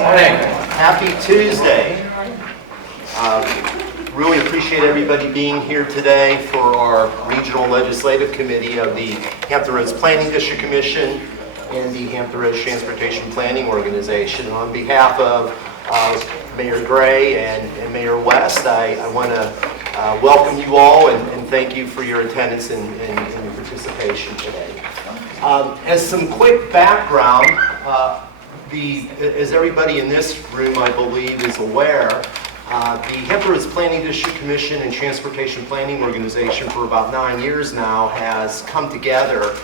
Morning. Happy Tuesday. Really appreciate everybody being here today for our Regional Legislative Committee of the Hampton Roads Planning District Commission and the Hampton Roads Transportation Planning Organization. On behalf of Mayor Gray and Mayor West, I want to welcome you all and thank you for your attendance and your participation today. As some quick background, as everybody in this room, I believe, is aware, the Hampton Roads Planning District Commission and Transportation Planning Organization for about 9 years now has come together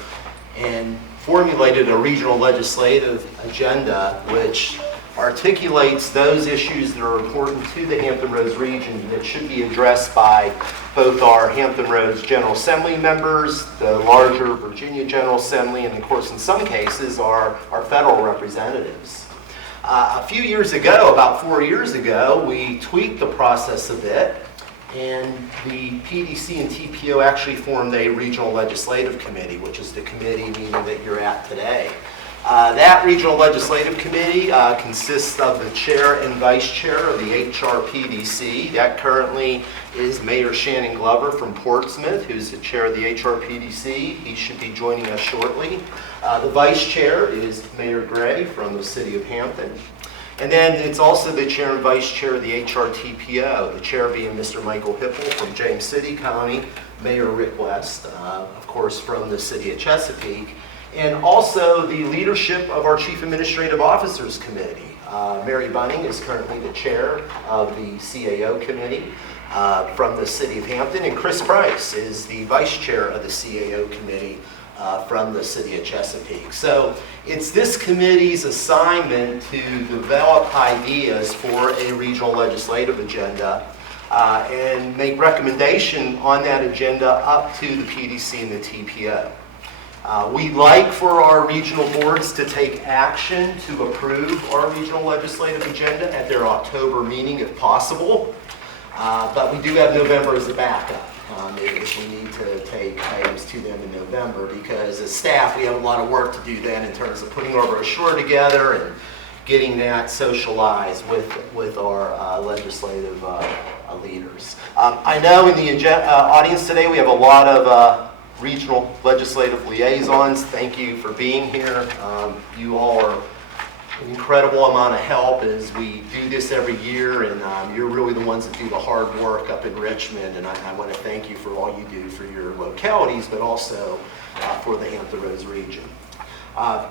and formulated a regional legislative agenda which articulates those issues that are important to the Hampton Roads region that should be addressed by both our Hampton Roads General Assembly members, the larger Virginia General Assembly, and of course in some cases our federal representatives. A few years ago, about 4 years ago, we tweaked the process a bit, and the PDC and TPO actually formed a regional legislative committee, which is the committee meeting that you're at today. That regional legislative committee consists of the chair and vice chair of the HRPDC. That currently is Mayor Shannon Glover from Portsmouth, who's the chair of the HRPDC. He should be joining us shortly. The vice chair is Mayor Gray from the city of Hampton. And then it's also the chair and vice chair of the HRTPO, the chair being Mr. Michael Hipple from James City County, Mayor Rick West, of course, from the city of Chesapeake, and also the leadership of our Chief Administrative Officers Committee. Mary Bunning is currently the chair of the CAO Committee from the city of Hampton, and Chris Price is the vice chair of the CAO Committee from the city of Chesapeake. So it's this committee's assignment to develop ideas for a regional legislative agenda and make recommendation on that agenda up to the PDC and the TPO. We'd like for our regional boards to take action to approve our regional legislative agenda at their October meeting if possible, but we do have November as a backup if we need to take items to them in November, because as staff we have a lot of work to do then in terms of putting our brochure together and getting that socialized with our legislative leaders. I know in the audience today we have a lot of regional legislative liaisons. Thank you for being here. You all are an incredible amount of help as we do this every year, and you're really the ones that do the hard work up in Richmond, and I want to thank you for all you do for your localities, but also for the Hampton Roads region. I'm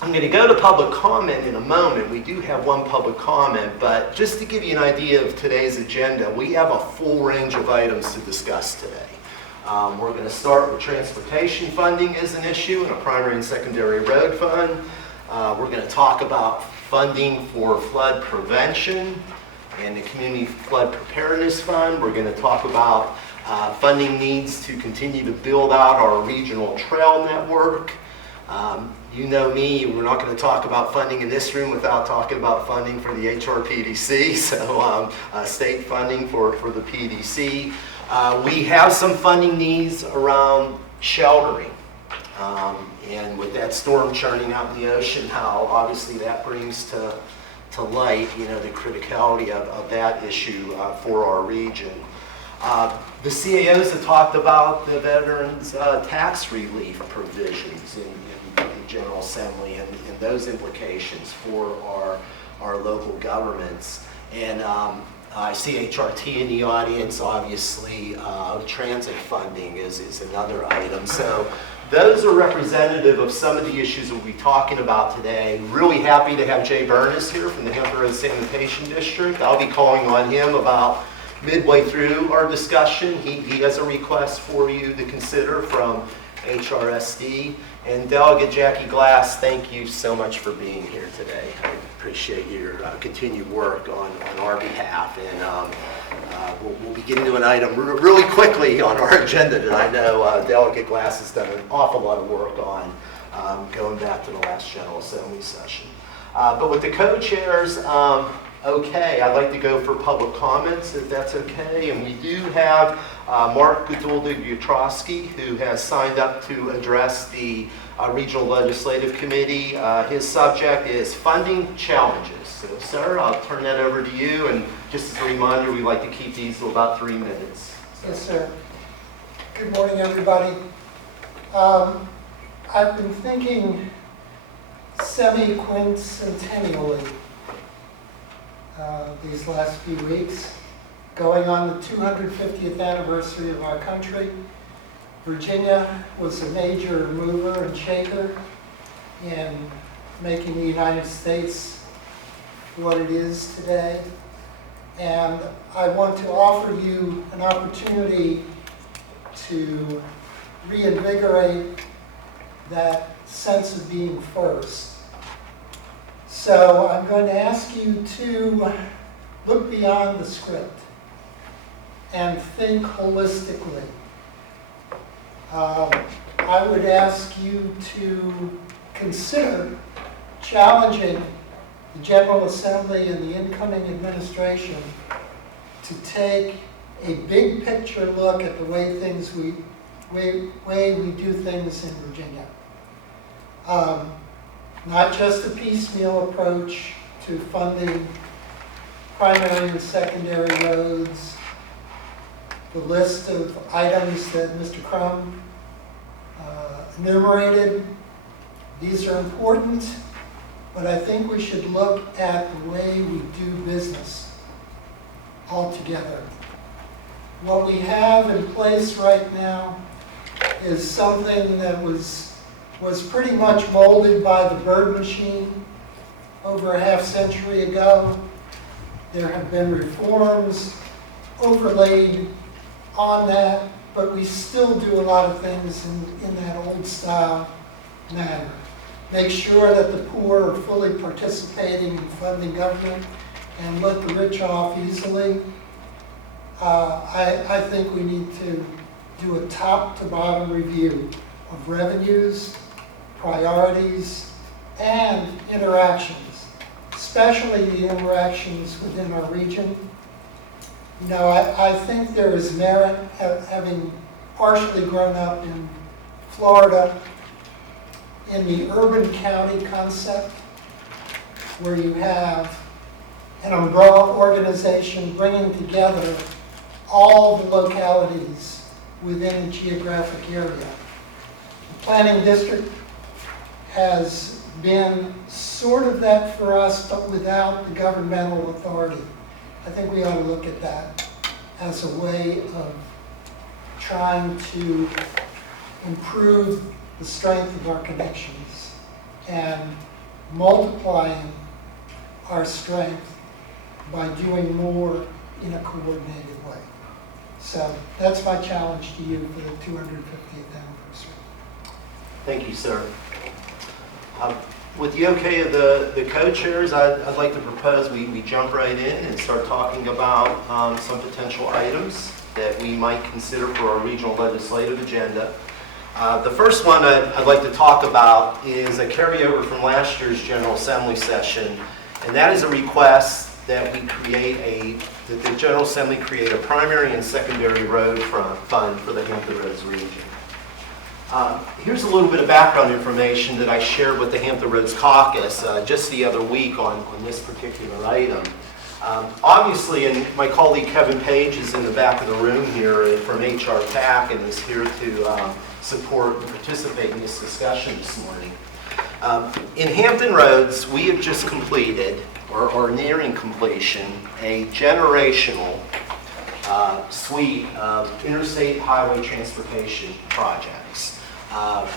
going to go to public comment in a moment. We do have one public comment, but just to give you an idea of today's agenda, we have a full range of items to discuss today. We're going to start with transportation funding as an issue and a primary and secondary road fund. We're going to talk about funding for flood prevention and the Community Flood Preparedness Fund. We're going to talk about funding needs to continue to build out our regional trail network. You know me, we're not going to talk about funding in this room without talking about funding for the HRPDC, so state funding for the PDC. We have some funding needs around sheltering, and with that storm churning out in the ocean, how obviously that brings to light, you know, the criticality of that issue for our region. The CAOs have talked about the veterans tax relief provisions in the General Assembly and those implications for our local governments. And I see HRT in the audience. Obviously, transit funding is another item. So those are representative of some of the issues we'll be talking about today. Really happy to have Jay Burness here from the Hampton Roads Sanitation District. I'll be calling on him about midway through our discussion. He has a request for you to consider from HRSD. And Delegate Jackie Glass, thank you so much for being here today. I appreciate your continued work on our behalf. And we'll be getting to an item really quickly on our agenda that I know Delegate Glass has done an awful lot of work on going back to the last General Assembly session. But with the co-chairs, okay, I'd like to go for public comments, if that's okay. And we do have Mark Gudulda-Gutrowski, who has signed up to address the Regional Legislative Committee. His subject is funding challenges. So, sir, I'll turn that over to you. And just as a reminder, we like to keep these to about 3 minutes. Yes, sir. Good morning, everybody. I've been thinking semi-quincentennially these last few weeks, going on the 250th anniversary of our country. Virginia was a major mover and shaker in making the United States what it is today. And I want to offer you an opportunity to reinvigorate that sense of being first. So I'm going to ask you to look beyond the script and think holistically. I would ask you to consider challenging the General Assembly and the incoming administration to take a big picture look at the way we do things in Virginia. Not just a piecemeal approach to funding primary and secondary roads, the list of items that Mr. Crum enumerated. These are important, but I think we should look at the way we do business altogether. What we have in place right now is something that was pretty much molded by the Bird machine over a half century ago. There have been reforms overlaid on that, but we still do a lot of things in that old style manner. Make sure that the poor are fully participating in funding government and let the rich off easily. I think we need to do a top to bottom review of revenues, priorities, and interactions, especially the interactions within our region. You know, I think there is merit, having partially grown up in Florida, in the urban county concept, where you have an umbrella organization bringing together all the localities within a geographic area. The planning district has been sort of that for us, but without the governmental authority. I think we ought to look at that as a way of trying to improve the strength of our connections and multiplying our strength by doing more in a coordinated way. So that's my challenge to you for the 250th anniversary. Thank you, sir. With the okay of the co-chairs, I'd like to propose we jump right in and start talking about some potential items that we might consider for our regional legislative agenda. The first one I'd like to talk about is a carryover from last year's General Assembly session, and that is a request that we that the General Assembly create a primary and secondary road fund for the Hampton Roads region. Here's a little bit of background information that I shared with the Hampton Roads Caucus just the other week on this particular item. Obviously, and my colleague Kevin Page is in the back of the room here from HRTPO and is here to support and participate in this discussion this morning. In Hampton Roads, we have just completed, or nearing completion, a generational suite of interstate highway transportation projects,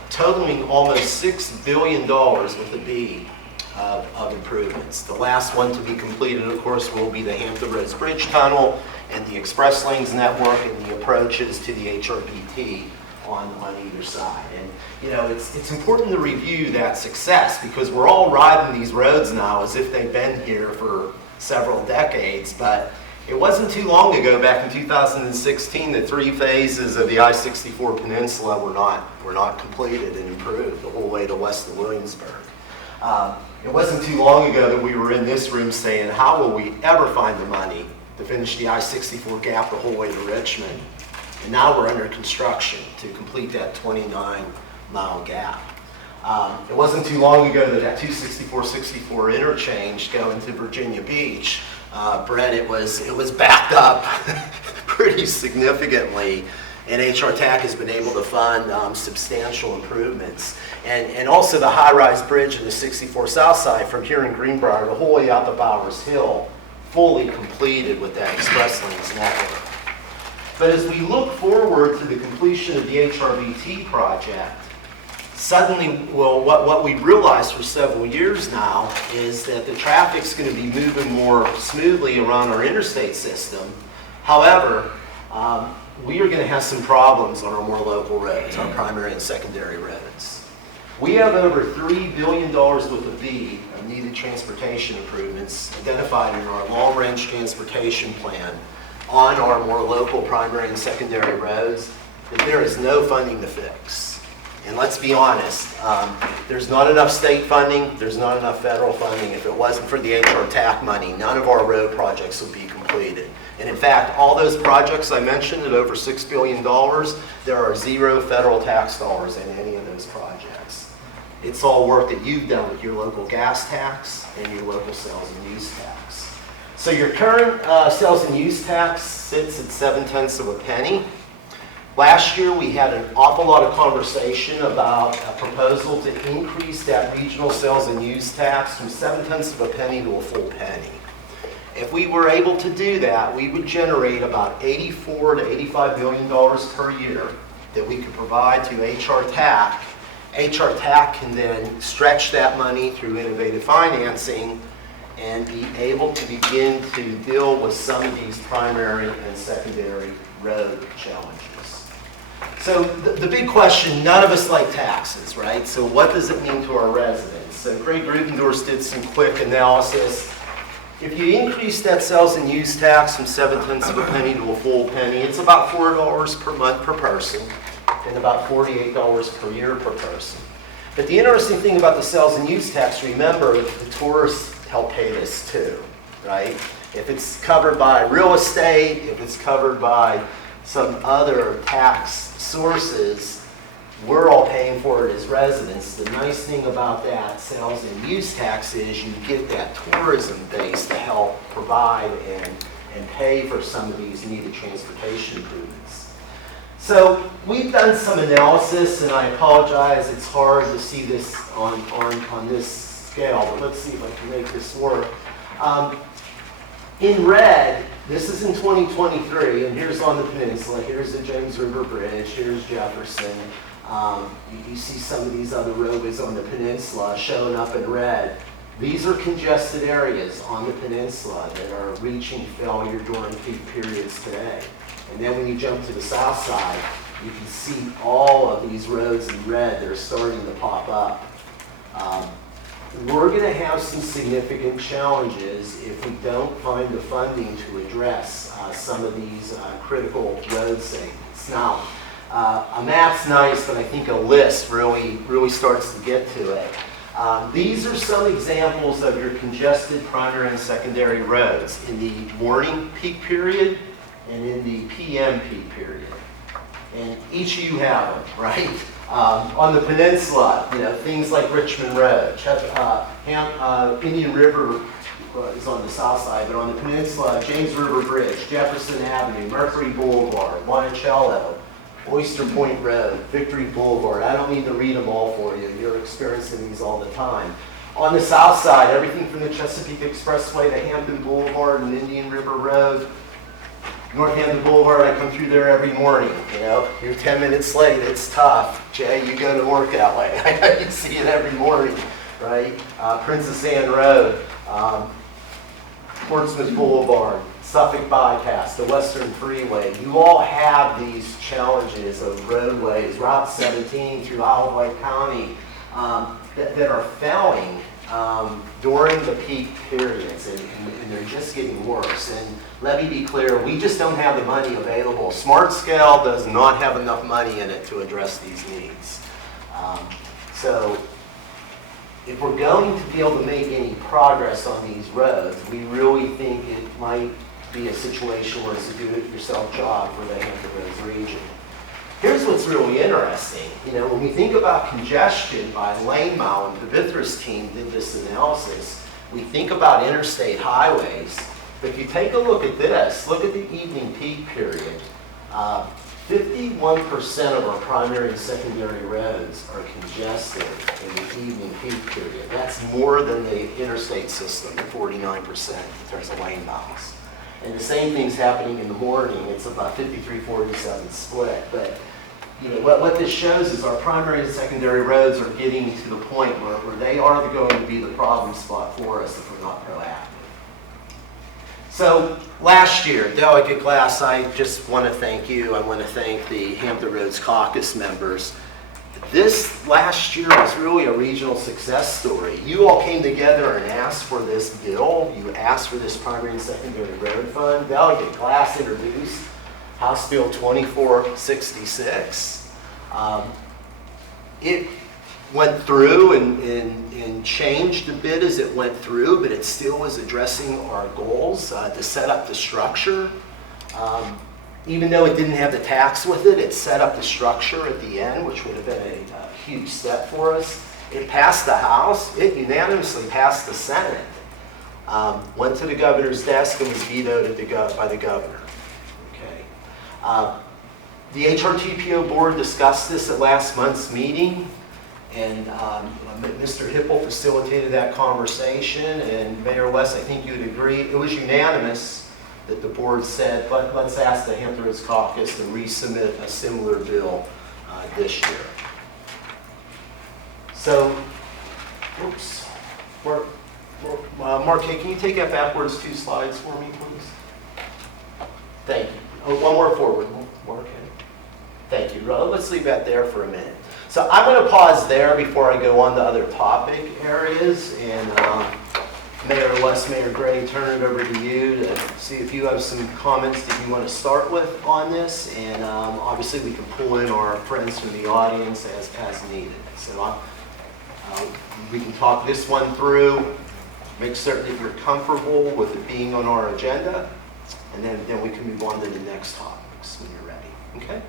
totaling almost $6 billion with a B of improvements. The last one to be completed, of course, will be the Hampton Roads Bridge Tunnel and the Express Lanes Network and the approaches to the HRPT on either side. And you know, it's important to review that success because we're all riding these roads now as if they've been here for several decades, but it wasn't too long ago, back in 2016, the 3 phases of the I-64 Peninsula were not completed and improved the whole way to west of Williamsburg. It wasn't too long ago that we were in this room saying, how will we ever find the money to finish the I-64 gap the whole way to Richmond? And now we're under construction to complete that 29-mile gap. It wasn't too long ago that 264-64 interchange going to Virginia Beach, Brett, it was backed up pretty significantly, and HRTAC has been able to fund substantial improvements. And also the high-rise bridge in the 64 South Side from here in Greenbrier the whole way out to Bowers Hill, fully completed with that express lanes network. But as we look forward to the completion of the HRBT project, suddenly, well, what we realized for several years now is that the traffic's going to be moving more smoothly around our interstate system. However, we are going to have some problems on our more local roads, our primary and secondary roads. We have over $3 billion worth of B of needed transportation improvements identified in our long-range transportation plan on our more local primary and secondary roads that there is no funding to fix. And let's be honest, there's not enough state funding, there's not enough federal funding. If it wasn't for the HRTAC money, none of our road projects would be completed. And in fact, all those projects I mentioned at over $6 billion, there are zero federal tax dollars in any of those projects. It's all work that you've done with your local gas tax and your local sales and use tax. So your current sales and use tax sits at 0.7 of a penny. Last year, we had an awful lot of conversation about a proposal to increase that regional sales and use tax from 0.7 of a penny to a full penny. If we were able to do that, we would generate about $84 to $85 million per year that we could provide to HRTAC. HRTAC can then stretch that money through innovative financing and be able to begin to deal with some of these primary and secondary road challenges. So the big question, none of us like taxes, right? So what does it mean to our residents? So Greg Rubendorf did some quick analysis. If you increase that sales and use tax from 0.7 of a penny to a full penny, it's about $4 per month per person and about $48 per year per person. But the interesting thing about the sales and use tax, remember, the tourists help pay this too, right? If it's covered by real estate, if it's covered by some other tax sources, we're all paying for it as residents. The nice thing about that sales and use tax is you get that tourism base to help provide and pay for some of these needed transportation improvements. So we've done some analysis, and I apologize, it's hard to see this on this scale, but let's see if I can make this work. In red, this is in 2023, and here's on the peninsula. Here's the James River Bridge, here's Jefferson. You see some of these other roadways on the peninsula showing up in red. These are congested areas on the peninsula that are reaching failure during peak periods today. And then when you jump to the south side, you can see all of these roads in red that are starting to pop up. We're going to have some significant challenges if we don't find the funding to address some of these critical road segments. Now, a map's nice, but I think a list really starts to get to it. These are some examples of your congested primary and secondary roads in the morning peak period and in the PM peak period. And each of you have them, right? On the peninsula, things like Richmond Road, Indian River is on the south side, but on the peninsula, James River Bridge, Jefferson Avenue, Mercury Boulevard, Monticello, Oyster Point Road, Victory Boulevard. I don't need to read them all for you. You're experiencing these all the time. On the south side, everything from the Chesapeake Expressway to Hampton Boulevard and Indian River Road. Northampton Boulevard, I come through there every morning. You're 10 minutes late, it's tough. Jay, you go to work that way. I can see it every morning, right? Princess Anne Road, Portsmouth Boulevard, Suffolk Bypass, the Western Freeway. You all have these challenges of roadways, Route 17 through Isle of Wight County, that are failing during the peak periods, and they're just getting worse. And let me be clear, we just don't have the money available. Smart Scale does not have enough money in it to address these needs. So if we're going to be able to make any progress on these roads, we really think it might be a situation where it's a do-it-yourself job for the Hampton Roads region. Here's what's really interesting. You know, when we think about congestion by lane mile, and the Vithras team did this analysis, we think about interstate highways. But if you take a look at this, look at the evening peak period. 51% of our primary and secondary roads are congested in the evening peak period. That's more than the interstate system, 49% in terms of lane miles. And the same thing's happening in the morning. It's about 53-47 split. But you know, what this shows is our primary and secondary roads are getting to the point where they are going to be the problem spot for us if we're not proactive. So last year, Delegate Glass, I just want to thank you. I want to thank the Hampton Roads Caucus members. This last year was really a regional success story. You all came together and asked for this bill. You asked for this primary and secondary road fund. Delegate Glass introduced House Bill 2466. It went through and changed a bit as it went through, but it still was addressing our goals to set up the structure. Even though it didn't have the tax with it, it set up the structure at the end, which would have been a huge step for us. It passed the House. It unanimously passed the Senate. Went to the governor's desk and was vetoed by the governor. Okay. The HRTPO board discussed this at last month's meeting, and Mr. Hipple facilitated that conversation, and Mayor West, I think you'd agree, it was unanimous that the board said, let's ask the Hampton Roads Caucus to resubmit a similar bill this year. So, oops, Mark, can you take that backwards 2 slides for me, please? Thank you. Oh, one more forward, Mark. Thank you. Let's leave that there for a minute. So I'm going to pause there before I go on to other topic areas, and Mayor West, Mayor Gray, turn it over to you to see if you have some comments that you want to start with on this, and obviously we can pull in our friends from the audience as needed. So we can talk this one through, make certain that you're comfortable with it being on our agenda, and then we can move on to the next topics when you're ready. Okay?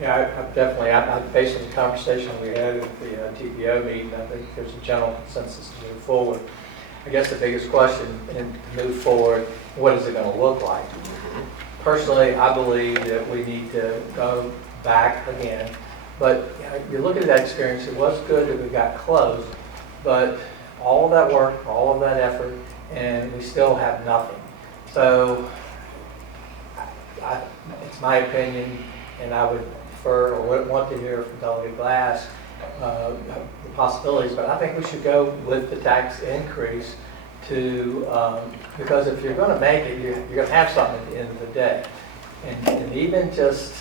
Yeah, based on the conversation we had at the TPO meeting, I think there's a general consensus to move forward. I guess the biggest question to move forward, what is it going to look like? Personally, I believe that we need to go back again. But you look at that experience, it was good that we got close, but all of that work, all of that effort, and we still have nothing. So it's my opinion, and I would prefer or would want to hear from Delegate Glass the possibilities, but I think we should go with the tax increase to, because if you're going to make it, you're going to have something at the end of the day. And even just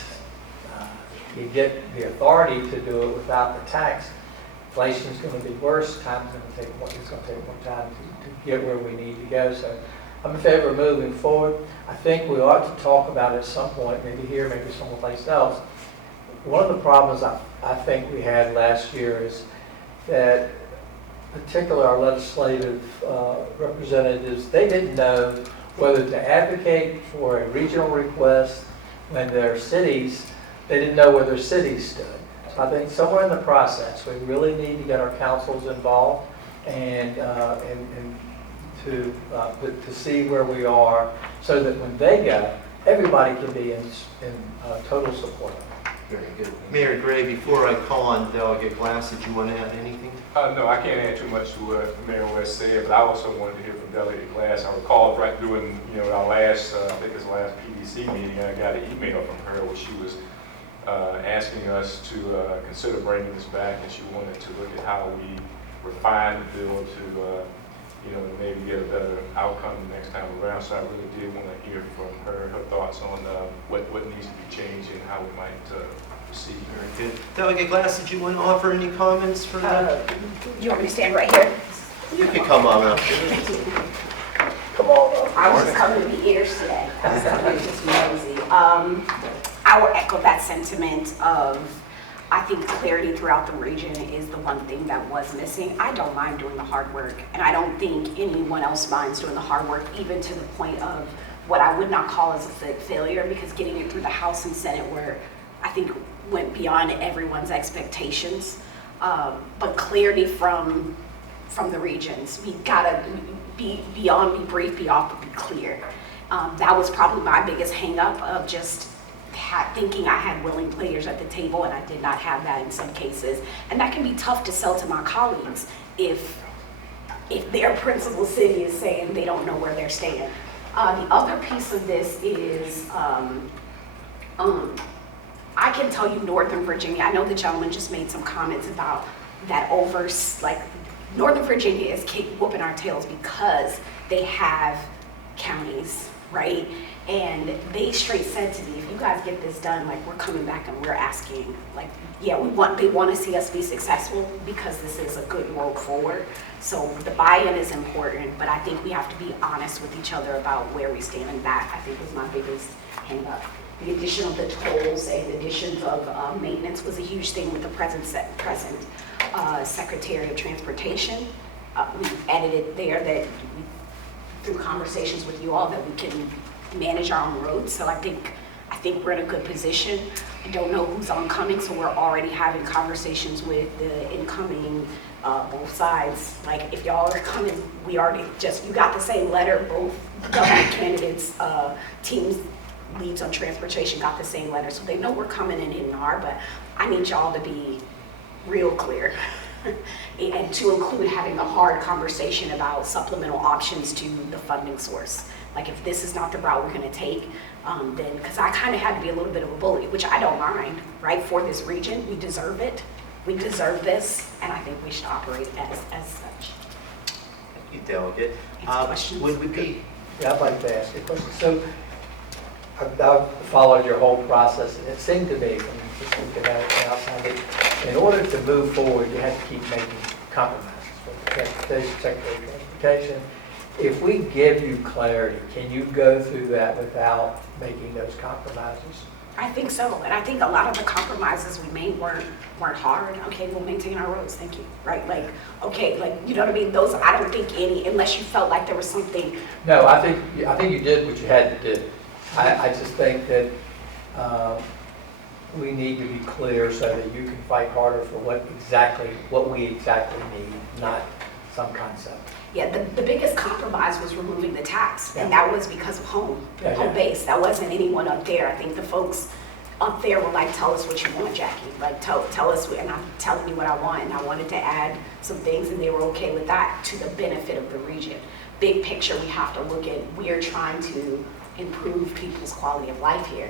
you get the authority to do it without the tax, inflation is going to be worse, it's going to take more time to get where we need to go. So I'm in favor of moving forward. I think we ought to talk about it at some point, maybe here, maybe someplace else. One of the problems I think we had last year is that particularly our legislative representatives, they didn't know whether to advocate for a regional request when their cities, they didn't know where their cities stood. So I think somewhere in the process, we really need to get our councils involved and to see where we are, so that when they go, everybody can be in total support. Very good. Mayor Gray, before I call on Delegate Glass, did you want to add anything? No, I can't add too much to what Mayor West said, but I also wanted to hear from Delegate Glass. I recall right during our last, I think it's last PDC meeting, I got an email from her where she was asking us to consider bringing this back, and she wanted to look at how we refine the bill to maybe get a better outcome the next time around. So I really did want to hear from her thoughts on what needs to be changed and how we might proceed. Very good. Delegate Glass, did you want to offer any comments for that? Do you want me to stand right here? You can come on up. Come on up. I was just coming to be ears today. That's just nosy. I will echo that sentiment of, I think clarity throughout the region is the one thing that was missing. I don't mind doing the hard work, and I don't think anyone else minds doing the hard work, even to the point of what I would not call as a failure, because getting it through the House and Senate were, I think, went beyond everyone's expectations. But clarity from the regions. We gotta be beyond, be brief, be off, but be clear. That was probably my biggest hang up of just thinking I had willing players at the table, and I did not have that in some cases. And that can be tough to sell to my colleagues if their principal city is saying they don't know where they're staying. The other piece of this is, I can tell you Northern Virginia, I know the gentleman just made some comments about that Northern Virginia is whooping our tails because they have counties, right? And they straight said to me, if you guys get this done, like, we're coming back and we're asking, like, yeah, they want to see us be successful because this is a good road forward. So the buy-in is important, but I think we have to be honest with each other about where we stand, and that, I think, was my biggest hang up. The addition of the tolls and the additions of maintenance was a huge thing with the present Secretary of Transportation. We added it there that through conversations with you all that we can manage our own roads. So I think we're in a good position. I don't know who's oncoming, so we're already having conversations with the incoming both sides. Like, if y'all are coming, you got the same letter, both government candidates, teams, leads on transportation got the same letter, so they know we're coming in N.R., but I need y'all to be real clear and to include having a hard conversation about supplemental options to the funding source. Like, if this is not the route we're going to take, then, because I kind of had to be a little bit of a bully, which I don't mind, right? For this region, we deserve it. We deserve this, and I think we should operate as such. Thank you, Delegate. Questions? Would we be? Yeah, I'd like to ask you a question. So I've followed your whole process, and it seemed to me, from just looking at it outside, that in order to move forward, you have to keep making compromises with the Transportation, Secretary of Transportation. If we give you clarity, can you go through that without making those compromises? I think so, and I think a lot of the compromises we made weren't hard. Okay, we'll maintain our roads, thank you, right? Like, okay, like, you know what I mean? Those, I don't think any, unless you felt like there was something. No, I think you did what you had to do. I just think that we need to be clear so that you can fight harder for what we exactly need, not some concept. Yeah, the biggest compromise was removing the tax, and that was because of home base. That wasn't anyone up there. I think the folks up there were like, tell us what you want, Jackie. Like, tell us, and I'm telling you what I want, and I wanted to add some things, and they were okay with that to the benefit of the region. Big picture, we have to look at, we are trying to improve people's quality of life here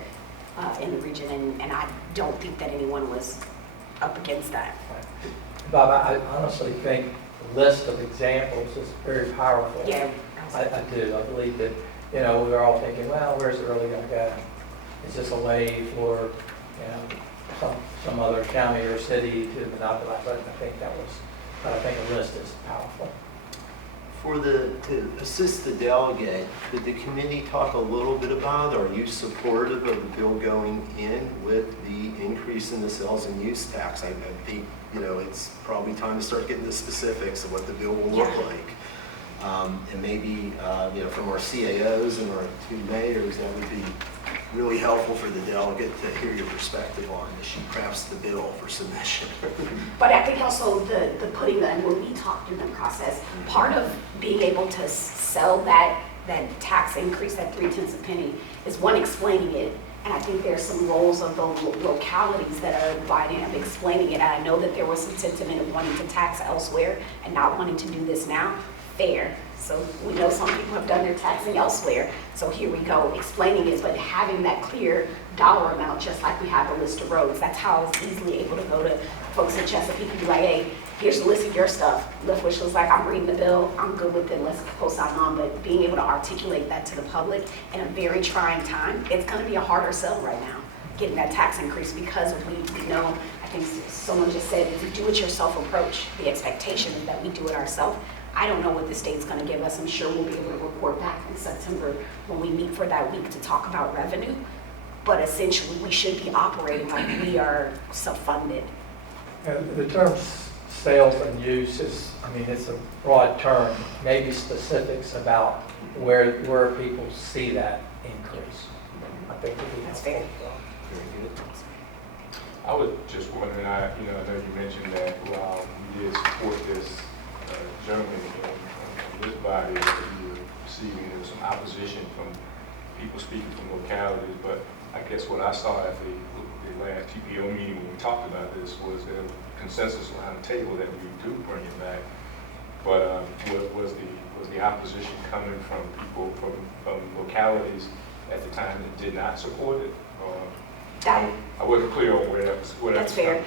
in the region, and I don't think that anyone was up against that. Bob, I honestly think the list of examples is very powerful. Yeah. I do. I believe that, we were all thinking, well, where's it really going to go? Is this a way for, some other county or city to monopolize it? I think a list is powerful. To assist the delegate, did the committee talk a little bit about, are you supportive of the bill going in with the increase in the sales and use tax? I think, it's probably time to start getting the specifics of what the bill will look like. And maybe, from our CAOs and our two mayors, that would be really helpful for the delegate to hear your perspective on as she crafts the bill for submission. But I think also the putting that, when we talked through the process, part of being able to sell that tax increase, that 3/10 a penny, is one, explaining it. And I think there's some roles of the localities that are inviting of explaining it. And I know that there was some sentiment of wanting to tax elsewhere and not wanting to do this now. Fair. So we know some people have done their taxing elsewhere. So here we go, explaining it, but having that clear dollar amount, just like we have a list of roads. That's how I was easily able to go to folks in Chesapeake and be like, hey, here's the list of your stuff. Lift Wish was like, I'm reading the bill, I'm good with it, let's co-sign on. But being able to articulate that to the public in a very trying time, it's gonna be a harder sell right now, getting that tax increase, because we know, I think someone just said, it's a do-it-yourself approach. The expectation is that we do it ourselves. I don't know what the state's going to give us. I'm sure we'll be able to report back in September when we meet for that week to talk about revenue. But essentially, we should be operating like we are self-funded. The term sales and use is, I mean, it's a broad term, maybe specifics about where people see that increase. I think would be That's fair. I was just wondering, I know you mentioned that while we did support this gentleman in this body, that you were receiving some opposition from people speaking from localities, but I guess what I saw at the last TPO meeting when we talked about this was there was consensus around the table that we do bring it back. But was the opposition coming from people from localities at the time that did not support it? I wasn't clear on where that was. That's fair.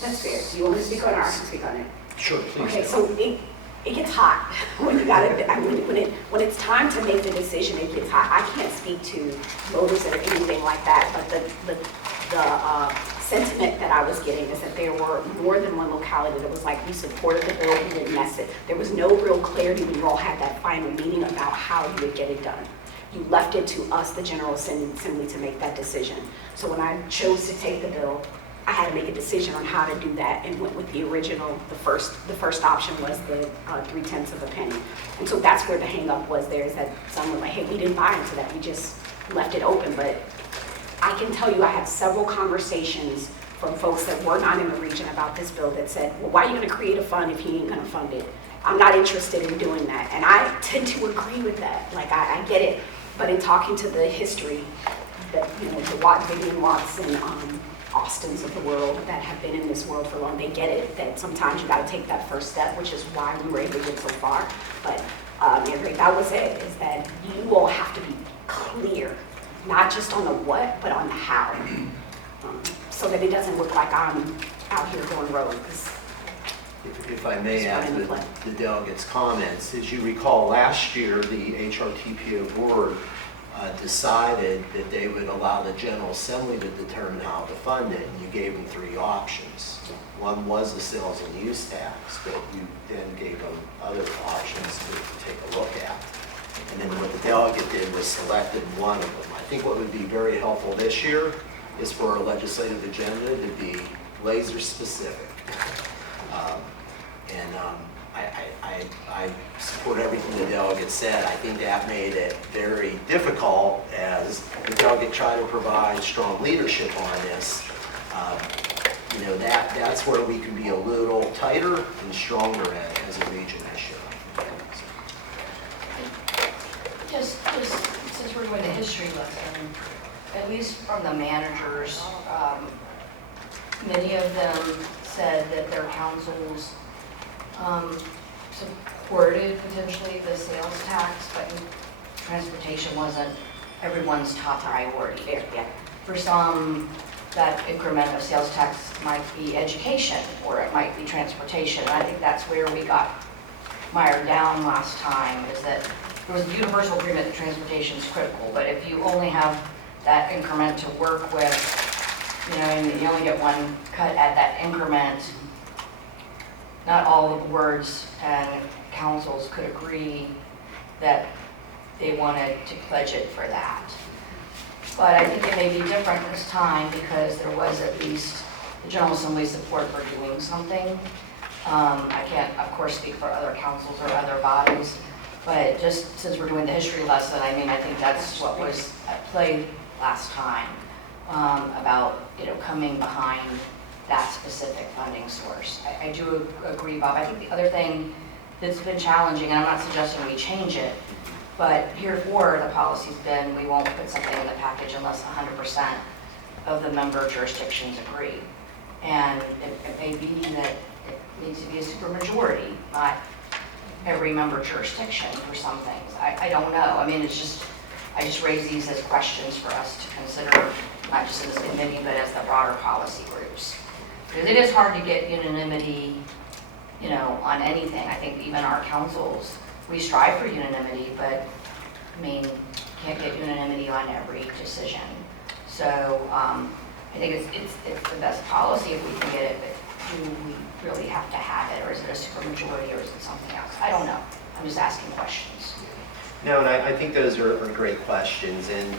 That's fair. Do you want me to speak on it or I can speak on it? Sure, please. Okay, so it gets hot when you gotta, when it's time to make the decision, it gets hot. I can't speak to motives or anything like that, but the sentiment that I was getting is that there were more than one locality that was like, we supported the bill, we didn't mess it. There was no real clarity when you all had that final meeting about how you would get it done. You left it to us, the General Assembly, to make that decision. So when I chose to take the bill, I had to make a decision on how to do that and went with the original. The first option was the 3/10 of a penny. And so that's where the hang up was there, is that some were like, hey, we didn't buy into that, we just left it open. But I can tell you I had several conversations from folks that were not in the region about this bill that said, well, why are you gonna create a fund if you ain't gonna fund it? I'm not interested in doing that. And I tend to agree with that. Like, I get it. But in talking to the history, that, you know, the Vivian Watts and Austins of the world that have been in this world for long, they get it, that sometimes you gotta take that first step, which is why we were able to get so far. But that was it, is that you all have to be clear, not just on the what, but on the how. So that it doesn't look like I'm out here going rogue, because If I may add to the delegates' comments, as you recall, last year, the HRTPO board decided that they would allow the General Assembly to determine how to fund it, and you gave them 3 options. One was the sales and use tax, but you then gave them other options to take a look at. And then what the delegate did was selected one of them. I think what would be very helpful this year is for our legislative agenda to be laser specific. I support everything the delegate said. I think that made it very difficult as the delegate tried to provide strong leadership on this. That's where we can be a little tighter and stronger as a region this year. Just since we're doing the history lesson, at least from the managers, many of them said that their councils supported potentially the sales tax, but transportation wasn't everyone's top priority. yeah. For some, that increment of sales tax might be education, or it might be transportation. And I think that's where we got mired down last time, is that there was a universal agreement that transportation is critical, but if you only have that increment to work with, and you only get one cut at that increment, not all of the boards and councils could agree that they wanted to pledge it for that. But I think it may be different this time because there was at least the General Assembly's support for doing something. I can't, of course, speak for other councils or other bodies, but just since we're doing the history lesson, I think that's what was at play last time, about, coming behind that specific funding source. I do agree, Bob. I think the other thing that's been challenging, and I'm not suggesting we change it, but heretofore the policy's been we won't put something in the package unless 100% of the member jurisdictions agree. And it may be that it needs to be a supermajority, not every member jurisdiction for some things. I don't know. I just raise these as questions for us to consider, not just in this committee, but as the broader policy groups. Because it is hard to get unanimity, on anything. I think even our councils, we strive for unanimity, but can't get unanimity on every decision. So I think it's the best policy if we can get it, but do we really have to have it, or is it a supermajority, or is it something else? I don't know. I'm just asking questions. No, and I think those are great questions. And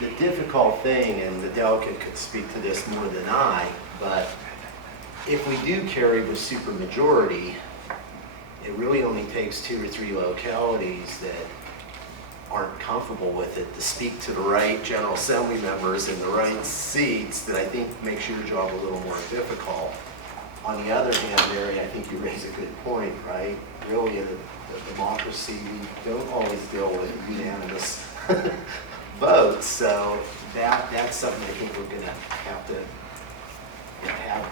the difficult thing, and the delegate could speak to this more than I, but if we do carry the supermajority, it really only takes 2 or 3 localities that aren't comfortable with it to speak to the right General Assembly members in the right seats that I think makes your job a little more difficult. On the other hand, Mary, I think you raise a good point, right? Really, in the democracy, we don't always deal with unanimous votes, so that's something I think we're gonna have to have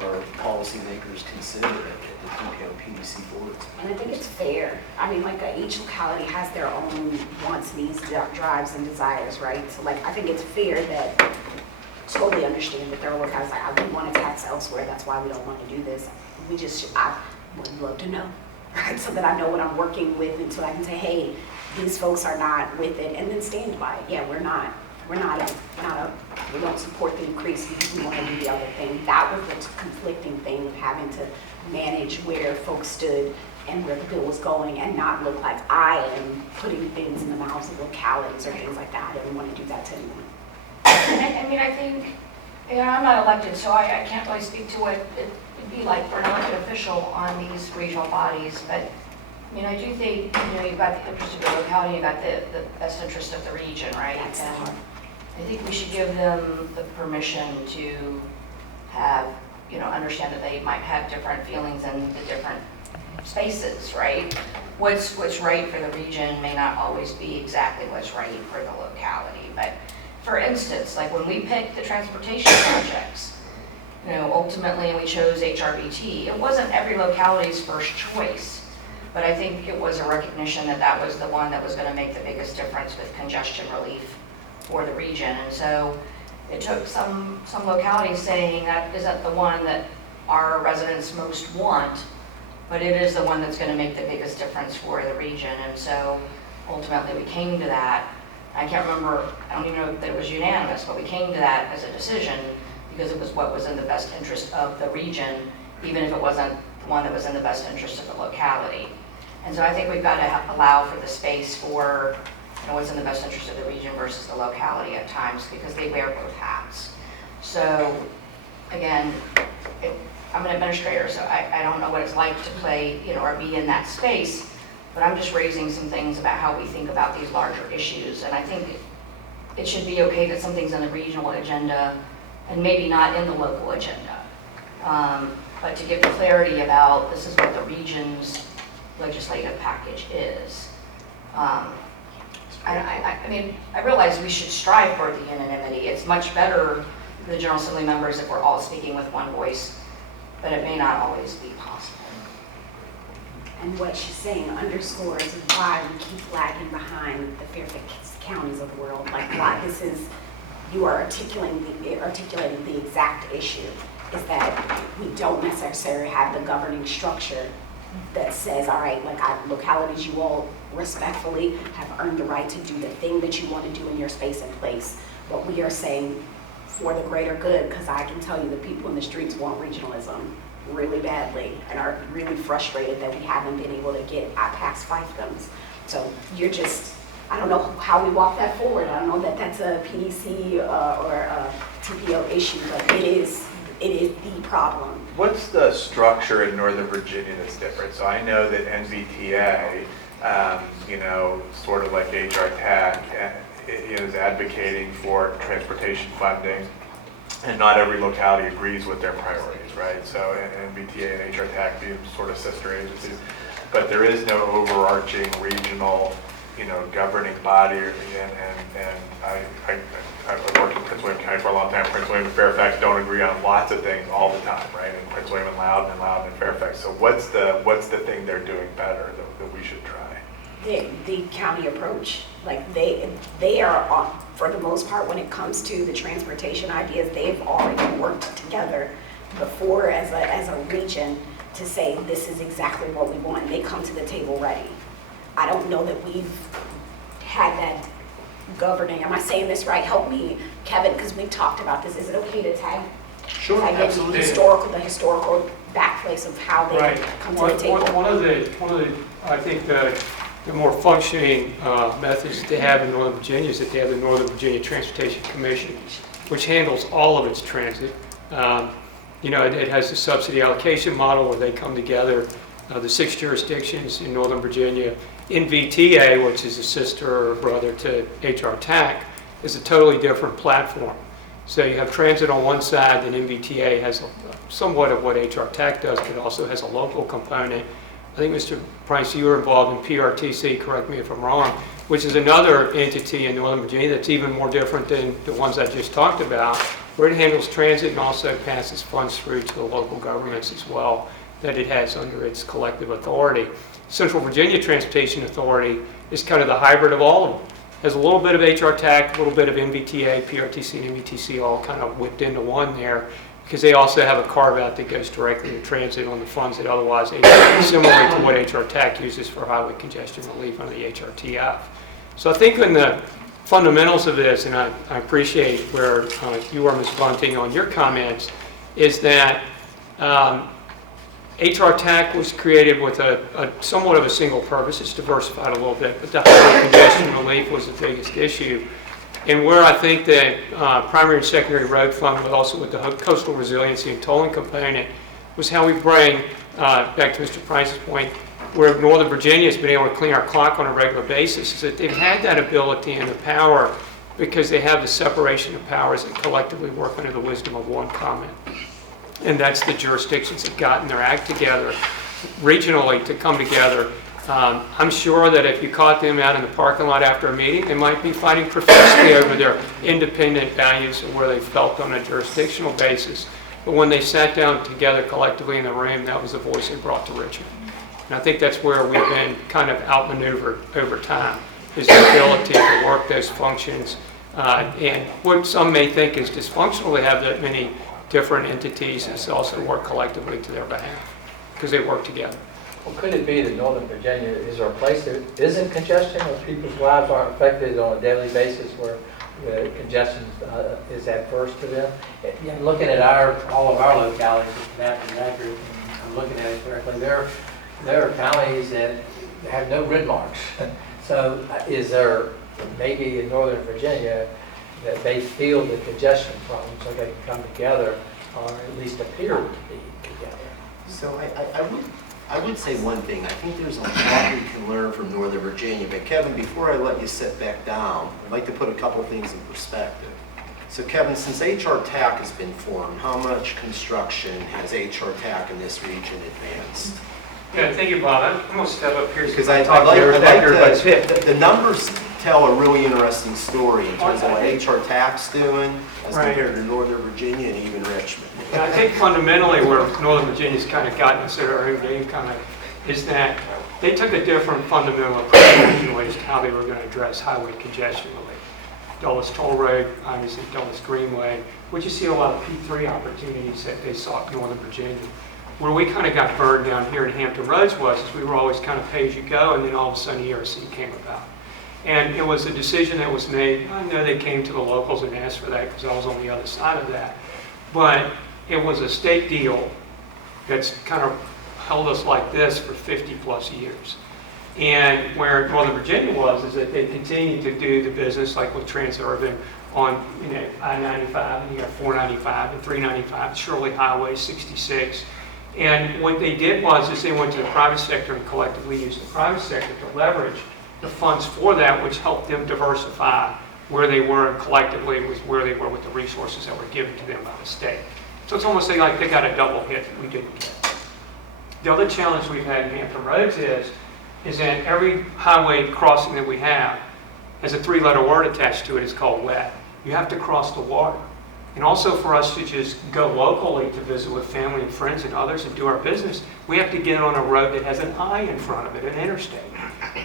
our policymakers consider at the TPO PDC boards. And I think it's fair. I mean, like, each locality has their own wants, needs, drives, and desires, right? So, like, I think it's fair that, totally understand that there are localities like, we want to tax elsewhere, that's why we don't want to do this. I would love to know, right? So that I know what I'm working with, and so I can say, hey, these folks are not with it, and then stand by it. Yeah, we don't support the increase because we want to do the other thing. That was the conflicting thing of having to manage where folks stood and where the bill was going, and not look like I am putting things in the mouths of localities or things like that. I didn't want to do that to anyone. I mean, I think, I'm not elected, so I can't really speak to what it'd be like for an elected official on these regional bodies, but I mean, I do think, you've got the interest of the locality, you've got the best interest of the region, right? That's And hard. I think we should give them the permission to have, understand that they might have different feelings in the different spaces, right? What's right for the region may not always be exactly what's right for the locality. But for instance, like when we picked the transportation projects, ultimately we chose HRBT. It wasn't every locality's first choice, but I think it was a recognition that that was the one that was going to make the biggest difference with congestion relief for the region. And so it took some localities saying that isn't the one that our residents most want, but it is the one that's going to make the biggest difference for the region. And so ultimately we came to that. I can't remember, I don't even know if it was unanimous, but we came to that as a decision because it was what was in the best interest of the region, even if it wasn't the one that was in the best interest of the locality. And so I think we've got to allow for the space for what's in the best interest of the region versus the locality at times, because they wear both hats. So again, I'm an administrator, so I don't know what it's like to play, or be in that space, but I'm just raising some things about how we think about these larger issues. And I think it should be okay that something's on the regional agenda and maybe not in the local agenda. But to give clarity about this is what the region's legislative package is. I mean, I realize we should strive for the unanimity. It's much better for the General Assembly members if we're all speaking with one voice, but it may not always be possible. And what she's saying underscores why we keep lagging behind the Fairfax counties of the world. Like, why this is, you are articulating the exact issue, is that we don't necessarily have the governing structure that says, all right, like, localities, you all respectfully have earned the right to do the thing that you want to do in your space and place. But we are saying for the greater good, because I can tell you the people in the streets want regionalism really badly and are really frustrated that we haven't been able to get past fiefdoms. So you're just, I don't know how we walk that forward. I don't know that that's a PDC or a TPO issue, but it is the problem. What's the structure in Northern Virginia that's different? So I know that NVTA, sort of like HRTPO, is advocating for transportation funding, and not every locality agrees with their priorities, right? So NVTA and HRTPO being sort of sister agencies, but there is no overarching regional, governing body, and I've worked in Prince William County for a long time. Prince William and Fairfax don't agree on lots of things all the time, right? And Prince William and Loudoun and Fairfax. So what's the thing they're doing better that we should try? The county approach, like they are on, for the most part, when it comes to the transportation ideas, they've already worked together before as a region to say this is exactly what we want. They come to the table ready. I don't know that we've had that governing. Am I saying this right? Help me, Kevin, because we've talked about this. Is it okay to tag? Sure, I get the historical backplace of how they Right. come to the table. One of the I think the more functioning methods they have in Northern Virginia is that they have the Northern Virginia Transportation Commission, which handles all of its transit. It has a subsidy allocation model where they come together, the 6 jurisdictions in Northern Virginia. NVTA, which is a sister or brother to HRTAC, is a totally different platform. So you have transit on one side, and NVTA has somewhat of what HRTAC does, but also has a local component. I think, Mr. Price, you were involved in PRTC, correct me if I'm wrong, which is another entity in Northern Virginia that's even more different than the ones I just talked about, where it handles transit and also passes funds through to the local governments as well that it has under its collective authority. Central Virginia Transportation Authority is kind of the hybrid of all of them. Has a little bit of HRTAC, a little bit of NVTA, PRTC, and NVTC all kind of whipped into one there, because they also have a carve-out that goes directly to transit on the funds that otherwise, similar to what HRTAC uses for highway congestion relief under the HRTF. So I think in the fundamentals of this, and I appreciate where you are, Ms. Bunting, on your comments, is that HRTAC was created with a somewhat of a single purpose. It's diversified a little bit, but the highway congestion relief was the biggest issue. And where I think that primary and secondary road fund, but also with the coastal resiliency and tolling component, was how we bring, back to Mr. Price's point, where Northern Virginia has been able to clean our clock on a regular basis, is that they've had that ability and the power because they have the separation of powers that collectively work under the wisdom of one comment. And that's the jurisdictions that have gotten their act together regionally to come together. I'm sure that if you caught them out in the parking lot after a meeting, they might be fighting profusely over their independent values and where they felt on a jurisdictional basis. But when they sat down together collectively in the room, that was the voice they brought to Richmond. And I think that's where we've been kind of outmaneuvered over time, is the ability to work those functions. And what some may think is dysfunctional to have that many different entities is also work collectively to their behalf, because they work together. Well, could it be that Northern Virginia is there a place that isn't congestion, or people's lives aren't affected on a daily basis where the congestion is adverse to them? And looking at all of our localities, map and that group, I'm looking at it correctly, there are counties that have no grid marks. So is there maybe in Northern Virginia that they feel the congestion problem so they can come together, or at least appear to be together? So I would say one thing. I think there's a lot we can learn from Northern Virginia. But Kevin, before I let you sit back down, I'd like to put a couple things in perspective. So Kevin, since HRTAC has been formed, how much construction has HRTAC in this region advanced? Yeah, thank you, Bob. I'm going to step up here. Because I'd like to, the numbers tell a really interesting story in terms of what HRTAC's doing as compared to Northern Virginia and even Richmond. Yeah, I think fundamentally where Northern Virginia's kind of gotten us at our own game kind of is that they took a different fundamental approach originally as to how they were going to address highway congestion relief. Dulles Toll Road, obviously Dulles Greenway, which you see a lot of P3 opportunities that they sought in Northern Virginia. Where we kind of got burned down here in Hampton Roads was we were always kind of pay as you go, and then all of a sudden ERC came about. And it was a decision that was made. I know they came to the locals and asked for that because I was on the other side of that. But it was a state deal that's kind of held us like this for 50 plus years. And where Northern Virginia was is that they continued to do the business like with Transurban on I-95, and you got 495 and 395, Shirley Highway 66. And what they did was is they went to the private sector and collectively used the private sector to leverage the funds for that, which helped them diversify where they were, and collectively was where they were with the resources that were given to them by the state. So it's almost like they got a double hit that we didn't get. The other challenge we've had in Hampton Roads is that every highway crossing that we have has a 3-letter word attached to it. It's called wet. You have to cross the water. And also for us to just go locally to visit with family and friends and others and do our business, we have to get on a road that has an I in front of it, an interstate.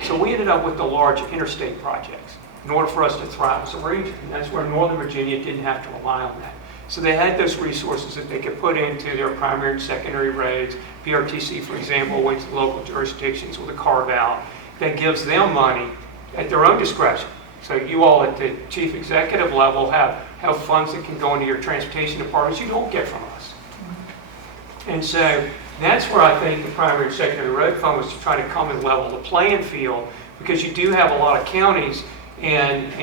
So we ended up with the large interstate projects in order for us to thrive as a region. And that's where Northern Virginia didn't have to rely on that. So they had those resources that they could put into their primary and secondary roads. PRTC, for example, went to local jurisdictions with a carve-out that gives them money at their own discretion. So you all at the chief executive level have funds that can go into your transportation departments you don't get from us. And so that's where I think the primary and secondary road fund was to try to come and level the playing field, because you do have a lot of counties, and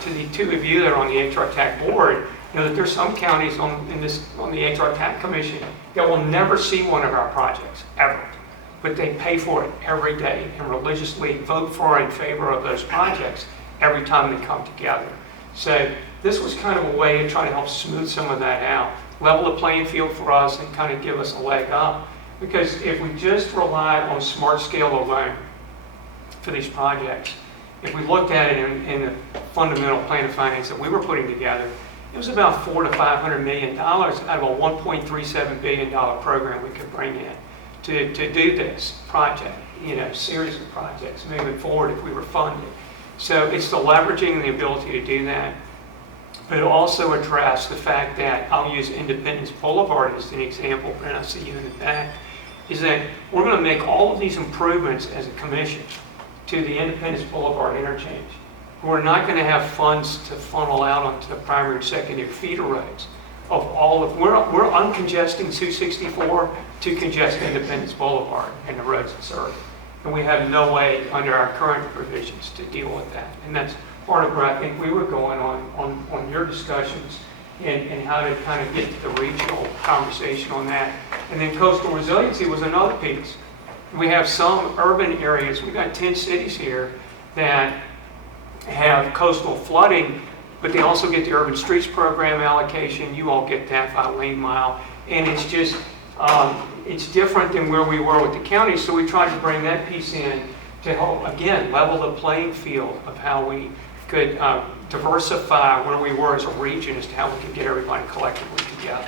to the two of you that are on the HRTAC board, You know, that there's some counties on the HR TAC Commission that will never see one of our projects, ever. But they pay for it every day and religiously vote for in favor of those projects every time they come together. So this was kind of a way to try to help smooth some of that out, level the playing field for us and kind of give us a leg up. Because if we just rely on smart scale alone for these projects, if we looked at it in the fundamental plan of finance that we were putting together, it was about $400 to $500 million out of a $1.37 billion program we could bring in to do this project, you know, series of projects moving forward if we were funded. So it's the leveraging and the ability to do that, but it also addressed the fact that, I'll use Independence Boulevard as an example, and I see you in the back, is that we're going to make all of these improvements as a commission to the Independence Boulevard interchange. We're not going to have funds to funnel out onto the primary and secondary feeder roads. We're uncongesting 264 to congest Independence Boulevard and the roads that serve it. And we have no way under our current provisions to deal with that. And that's part of where I think we were going on your discussions and how to kind of get to the regional conversation on that. And then coastal resiliency was another piece. We have some urban areas, we've got 10 cities here that have coastal flooding, but they also get the urban streets program allocation. You all get that by lane mile. And it's just, it's different than where we were with the county. So we tried to bring that piece in to help, again, level the playing field of how we could diversify where we were as a region as to how we could get everybody collectively together.